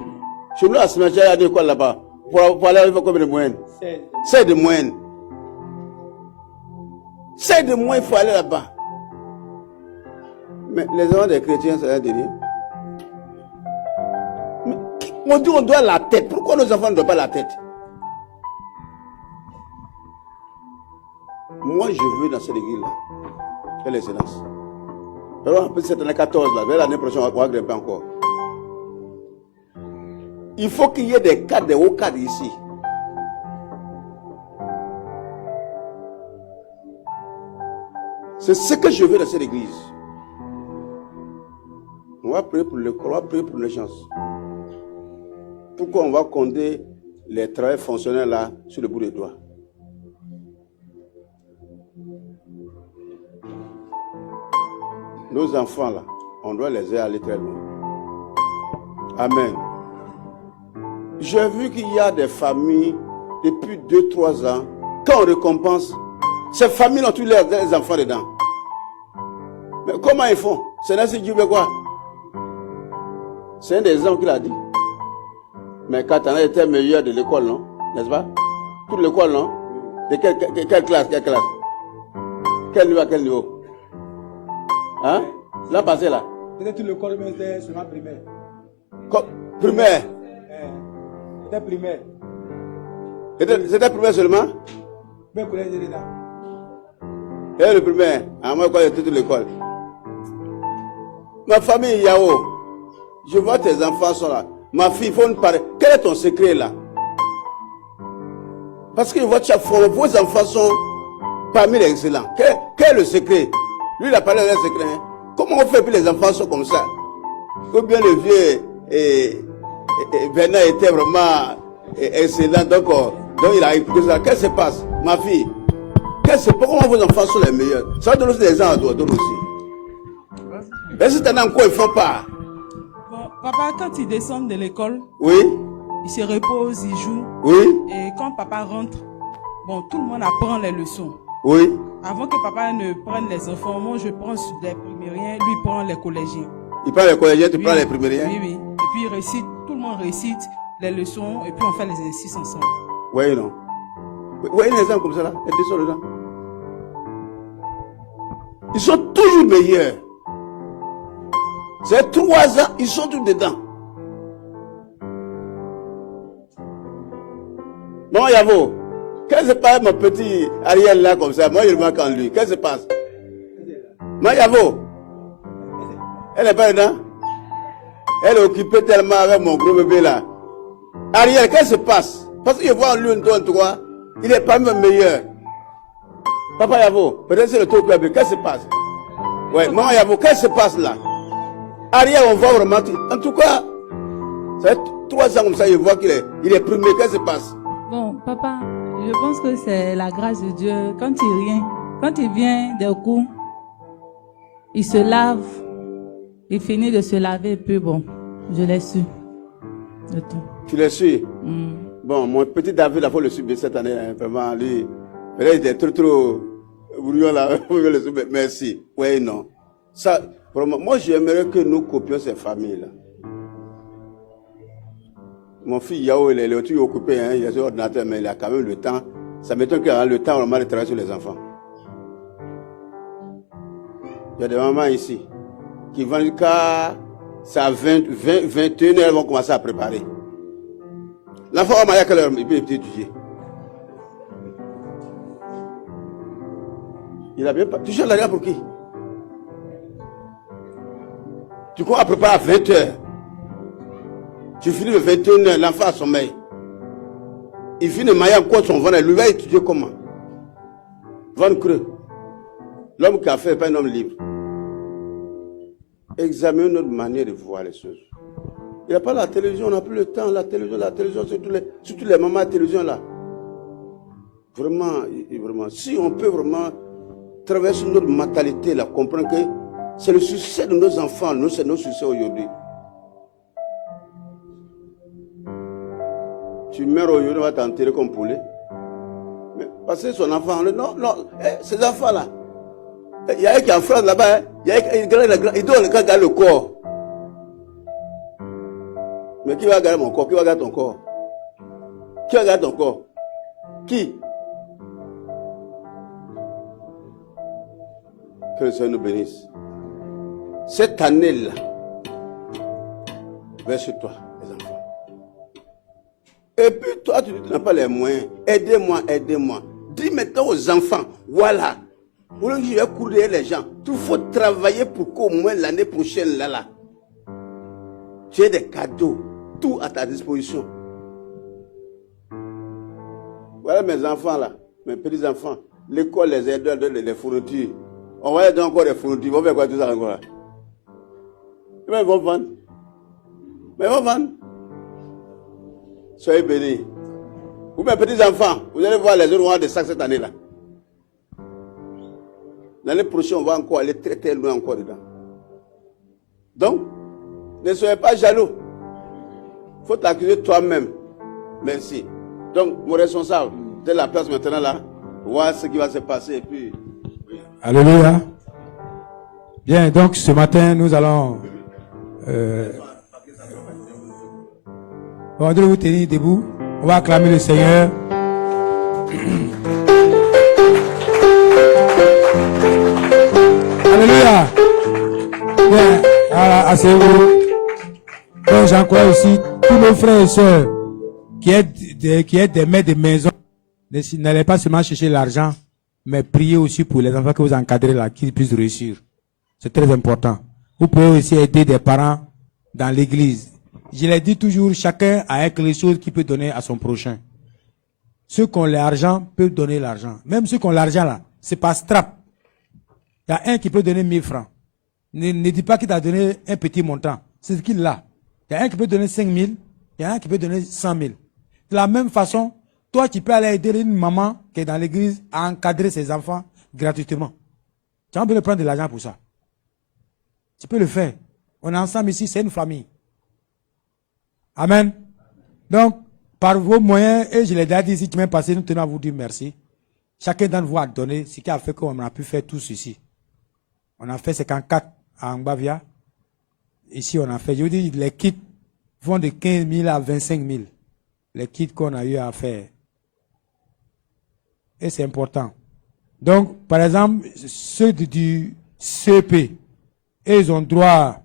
Chez nous, à Simatia, il y a des écoles là-bas. Pour aller avec combien de moyenne? 16 de moyenne. 16 de moyenne, il faut aller là-bas. Mais les enfants des chrétiens, c'est un délire. On dit qu'on doit la tête. Pourquoi nos enfants ne doivent pas la tête? Moi, je veux dans cette église-là. Quelle excellence. Alors, cette année 14, là, l'année prochaine, on va grimper encore. Il faut qu'il y ait des cadres, des hauts cadres ici. C'est ce que je veux dans cette église. On va prier pour l'école, on va prier pour les chances. Pourquoi on va compter les travailleurs fonctionnels là sur le bout des doigts? Nos enfants là, on doit les aider à aller très loin. Amen. J'ai vu qu'il y a des familles depuis 2-3 ans, quand on récompense, ces familles ont tous les enfants dedans. Mais comment ils font? C'est Nancy Djoubé quoi? C'est un des hommes qui l'a dit. Mais Katana était meilleur de l'école, non? N'est-ce pas? Toute l'école, non? De quelle classe? Quelle classe? Quel niveau à quel niveau? Hein? L'an passé là? C'était toute l'école, mais c'était seulement primaire. Primaire? C'était primaire. C'était primaire seulement? Mais collège est dedans. Et le primaire? À moi, quand j'étais toute l'école. Ma famille, Yao, je vois tes enfants sont là. Ma fille, il faut nous parler. Quel est ton secret là? Parce que je vois chaque fois, vos enfants sont parmi les excellents. Quel est le secret? Lui, il a parlé d'un secret. Hein? Comment on fait pour les enfants sont comme ça? Ou bien le vieux Bernard était vraiment excellent, donc il a écouté ça. Qu'est-ce qui se passe? Ma fille, pourquoi vos enfants sont les meilleurs? Ça va donner aussi des gens à d'autres aussi. Mais si t'en as quoi, ils ne font pas. Bon, papa, quand ils descendent de l'école, oui, ils se reposent, ils jouent. Oui. Et quand papa rentre, bon, tout le monde apprend les leçons. Oui. Avant que papa ne prenne les enfants, moi je prends les primériens, lui prend les collégiens. Il prend les collégiens, tu prends les primériens? Oui, oui. Et puis il récite, tout le monde récite les leçons et puis on fait les exercices ensemble. Oui, non. Vous voyez les exemples comme ça là? Les deux sont dedans. Ils sont toujours meilleurs. C'est 3 ans, ils sont tous dedans. Maman Yavo, qu'est-ce qui se passe mon petit Ariel là comme ça? Moi je le manque en lui. Qu'est-ce qui se passe? Maman Yavo, elle n'est pas dedans? Elle est occupée tellement avec mon gros bébé là. Ariel, qu'est-ce qui se passe? Parce que je vois en lui un toi, il est pas même meilleur. Papa Yavo, peut-être c'est le taux bébé. Qu'est-ce qui se passe? Ouais, maman Yavo, qu'est-ce qui se passe là? Arrière, on voit vraiment. En tout cas, ça fait 3 ans comme ça, je vois qu'il est primé. Qu'est-ce qui se passe? Bon, papa, je pense que c'est la grâce de Dieu. Quand il vient des coups, il se lave, il finit de se laver et puis bon, je l'ai su. De tout. Tu l'as su? Bon, mon petit David, il faut le suivre cette année. Hein, vraiment, lui, il était trop brouillon là. Merci. Oui, non. Ça, vraiment, moi, j'aimerais que nous copions ces familles-là. Mon fils Yao, il est tout occupé, hein, il a son ordinateur, mais il a quand même le temps. Ça m'étonne qu'il a le temps vraiment de travailler sur les enfants. Il y a des mamans ici qui vont jusqu'à 21h, elles vont commencer à préparer. L'enfant va marier à quelle heure il peut étudier. Il a bien pas. Tu cherches l'argent pour qui? Tu crois à préparer à 20h. Tu finis le 21h, l'enfant a sommeil. Il finit de mailler encore son ventre, lui va étudier comment? Ventre creux. L'homme qui a fait n'est pas un homme libre. Examinons notre manière de voir les choses. Il n'y a pas la télévision, on n'a plus le temps. La télévision, surtout les mamans à la télévision là. Vraiment, si on peut vraiment traverser notre mentalité là, comprendre que c'est le succès de nos enfants, nous, c'est notre succès aujourd'hui. Tu meurs aujourd'hui, on va t'enterrer comme poulet. Mais parce que son enfant, non, ces enfants-là, il y a un qui est en France là-bas, il doit regarder le corps. Mais qui va regarder mon corps? Qui va regarder ton corps? Qui va regarder ton corps? Qui? Que le Seigneur nous bénisse. Cette année-là, vers sur toi, les enfants. Et puis toi, tu n'as pas les moyens. Aidez-moi. Dis maintenant aux enfants, voilà. Pour que je vais courir les gens, il faut travailler pour qu'au moins l'année prochaine, là, tu aies des cadeaux, tout à ta disposition. Voilà mes enfants là, mes petits enfants. L'école les aide à donner les fournitures. On va leur donner encore des fournitures. Ils vont faire quoi tout ça encore là? Mais ils vont vendre. Soyez bénis. Vous mes petits enfants, vous allez voir les autres vont avoir des sacs cette année là. L'année prochaine, on va encore aller très très loin encore dedans. Donc, ne soyez pas jaloux. Il faut t'accuser toi-même. Merci. Donc, mon responsable, de la place maintenant là, voir ce qui va se passer et puis... Alléluia. Bien, donc ce matin, nous allons... on va vous tenir debout. On va acclamer le Seigneur. Alléluia. Bien, asseyez-vous. Donc j'encourage aussi tous nos frères et sœurs qui êtes des maîtres de maison. N'allez pas seulement chercher l'argent, mais priez aussi pour les enfants que vous encadrez là, qu'ils puissent réussir. C'est très important. Vous pouvez aussi aider des parents dans l'église. Je l'ai dit toujours, chacun a quelque chose qu'il peut donner à son prochain. Ceux qui ont l'argent peuvent donner l'argent. Même ceux qui ont l'argent là, c'est pas strap. Il y a un qui peut donner 1000 francs. Ne dis pas qu'il t'a donné un petit montant. C'est ce qu'il a. Il y a un qui peut donner 5000. Il y a un qui peut donner 100 000. De la même façon, toi, tu peux aller aider une maman qui est dans l'église à encadrer ses enfants gratuitement. Tu peux prendre de l'argent pour ça. Tu peux le faire. On est ensemble ici, c'est une famille. Amen. Donc, par vos moyens, et je l'ai déjà dit ici, tu m'as passé, nous tenons à vous dire merci. Chacun d'entre vous a donné ce qui a fait qu'on a pu faire tout ceci. On a fait 54 à Ngbavia. Ici, on a fait, je vous dis, les kits vont de 15 000 à 25 000. Les kits qu'on a eu à faire. Et c'est important. Donc, par exemple, ceux du CEP, ils ont droit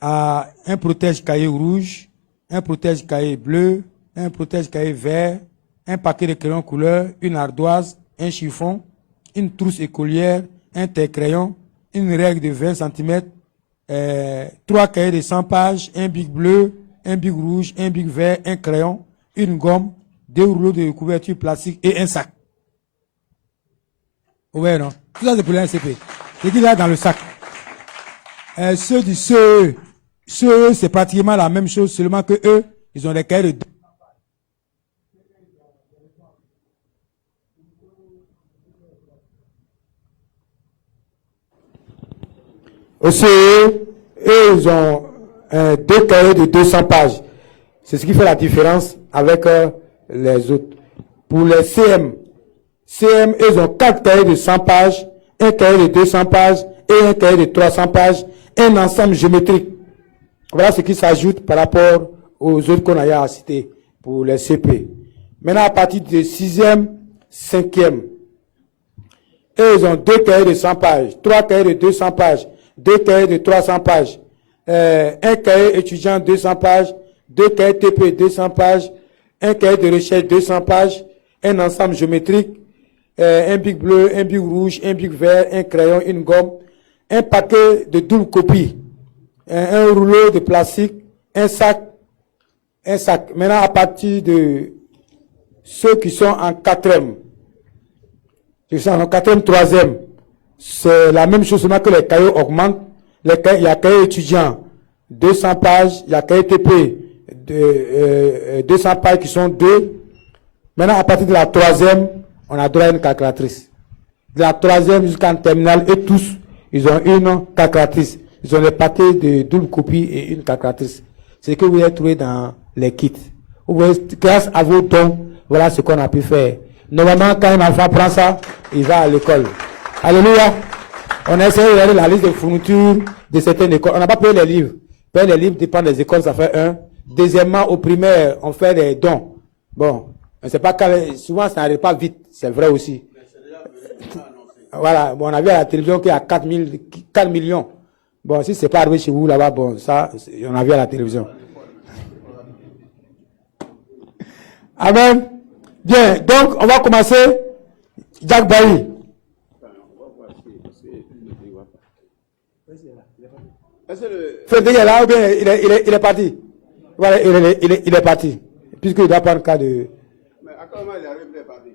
à un protège-cahier rouge, un protège-cahier bleu, un protège-cahier vert, un paquet de crayons couleur, une ardoise, un chiffon, une trousse écolière, un terre-crayon, une règle de 20 cm, 3 cahiers de 100 pages, un bic bleu, un bic rouge, un bic vert, un crayon, une gomme, 2 rouleaux de couverture plastique et un sac. Oui, non? Tout ça, c'est pour l'NCP. C'est qu'il y a dans le sac. Ceux du CE, CE, c'est pratiquement la même chose, seulement que eux, ils ont des cahiers de... Au CE, eux, ils ont deux cahiers de 200 pages. C'est ce qui fait la différence avec les autres. Pour les CM, ils ont 4 cahiers de 100 pages, un cahier de 200 pages et un cahier de 300 pages, un ensemble géométrique. Voilà ce qui s'ajoute par rapport aux autres qu'on a à citer pour les CP. Maintenant, à partir de 6e, 5e, ils ont 2 cahiers de 100 pages, 3 cahiers de 200 pages, 2 cahiers de 300 pages, un cahier étudiant 200 pages, 2 cahiers TP 200 pages, un cahier de recherche 200 pages, un ensemble géométrique, un bic bleu, un bic rouge, un bic vert, un crayon, une gomme, un paquet de double copie, un rouleau de plastique, un sac. Maintenant, à partir de ceux qui sont en 4e, qui sont en 4e, 3e, c'est la même chose, seulement que les cahiers augmentent. Il y a cahier étudiant, 200 pages, il y a cahier TP, 200 pages qui sont 2. Maintenant, à partir de la 3e, on a droit à une calculatrice. De la 3e jusqu'en terminale, et tous, ils ont une calculatrice. Ils ont les paquets de double copie et une calculatrice. C'est ce que vous avez trouvé dans les kits. Vous voyez, grâce à vos dons, voilà ce qu'on a pu faire. Normalement, quand un enfant prend ça, il va à l'école. Alléluia. On a essayé de regarder la liste de fournitures de certaines écoles. On n'a pas payé les livres. Payer les livres dépend des écoles, ça fait 1. Deuxièmement, au primaire, on fait des dons. Bon, on sait pas quand, souvent ça n'arrive pas vite, c'est vrai aussi. Voilà, bon, on a vu à la télévision qu'il y a 4 millions. Bon, si c'est pas arrivé chez vous là-bas, bon, ça, on a vu à la télévision. Amen. Bien, donc on va commencer. Jack Barry. Frédéric est là ou bien il est parti? Voilà, il est parti. Puisqu'il doit prendre le cas de... Mais à quel moment il arrive, il est parti?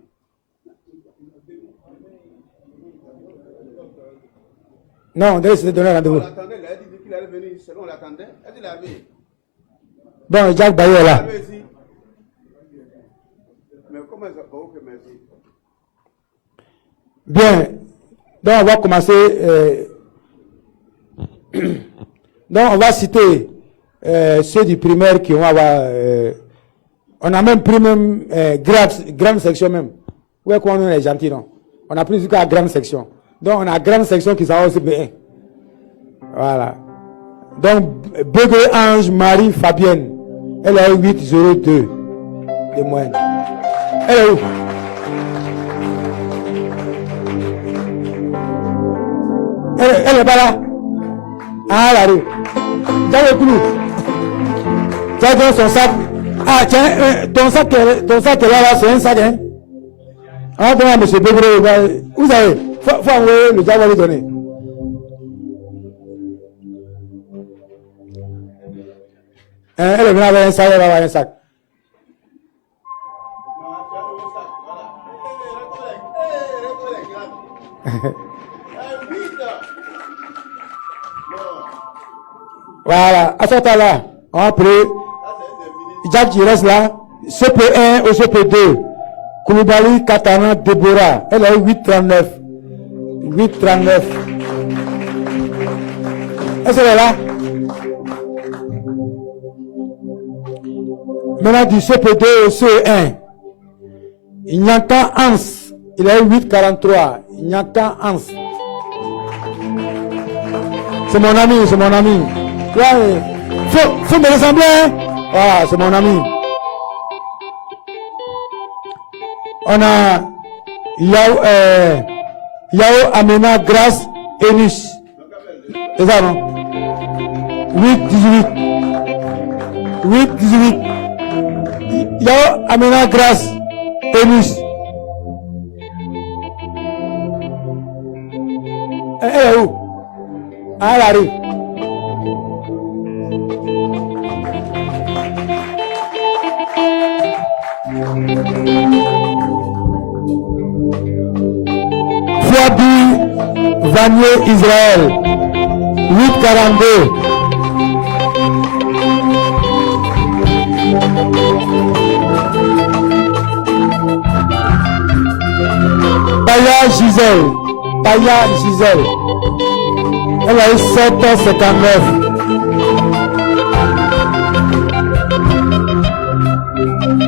Non, on devait se donner rendez-vous. On l'attendait, il a dit qu'il allait venir, c'est bon, on l'attendait. Est-ce qu'il est arrivé? Bon, Jack Barry est là. Mais comment ça va? Ok, merci. Bien, donc on va commencer. Donc on va citer ceux du primaire qui vont avoir. On a même pris même grande section même. Où est qu'on est gentil, non? On a pris jusqu'à la grande section. Donc on a grande section qui s'en va aussi bien. Voilà. Donc Begue Ange Marie Fabienne, elle a 8,02 de moyenne. Elle est où? Elle est pas là. Ah, la rue. Dans le clou. Tiens, dans son sac. Ah, tiens, ton sac est là, c'est un sac, hein. Ah, bon, monsieur Begré, vous savez, faut envoyer le diable lui donner. Elle est venue avec un sac, elle va avoir un sac. Voilà, à ce temps-là, on va prier. Jacques qui reste là, CP1 au CP2. Koulibaly, Katana, Deborah. Elle a eu 8,39. 8,39. Est-ce qu'elle est là? Maintenant du CP2 au CE1. Nyaka Hans. Il a eu 8,43. Nyaka Hans. C'est mon ami, c'est mon ami. Ouais, faut me ressembler, hein? Voilà, c'est mon ami. On a Yao Amena Grace Enus. C'est ça, non? 8-18. 8-18. Yao Amena Grace Enus. Elle est où? Ah, elle arrive. Fouabi Vanier Israël, 8,42. Paya Gisèle. Paya Gisèle. Elle a eu 7,59.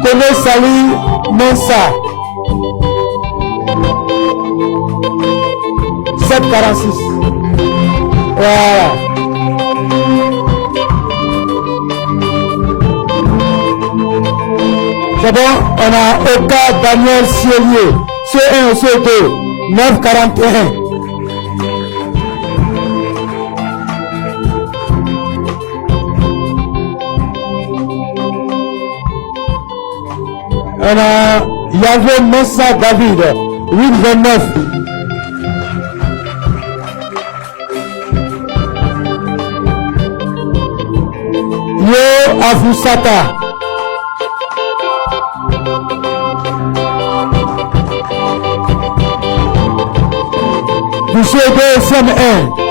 Kone Sali Mensa. 7,46. Voilà. C'est bon, on a Oka Daniel Sielier. C1 ou C2. 9,41. On a Yahvé Mensa David. 8,29. Yo Afusata. Du C2 SM1.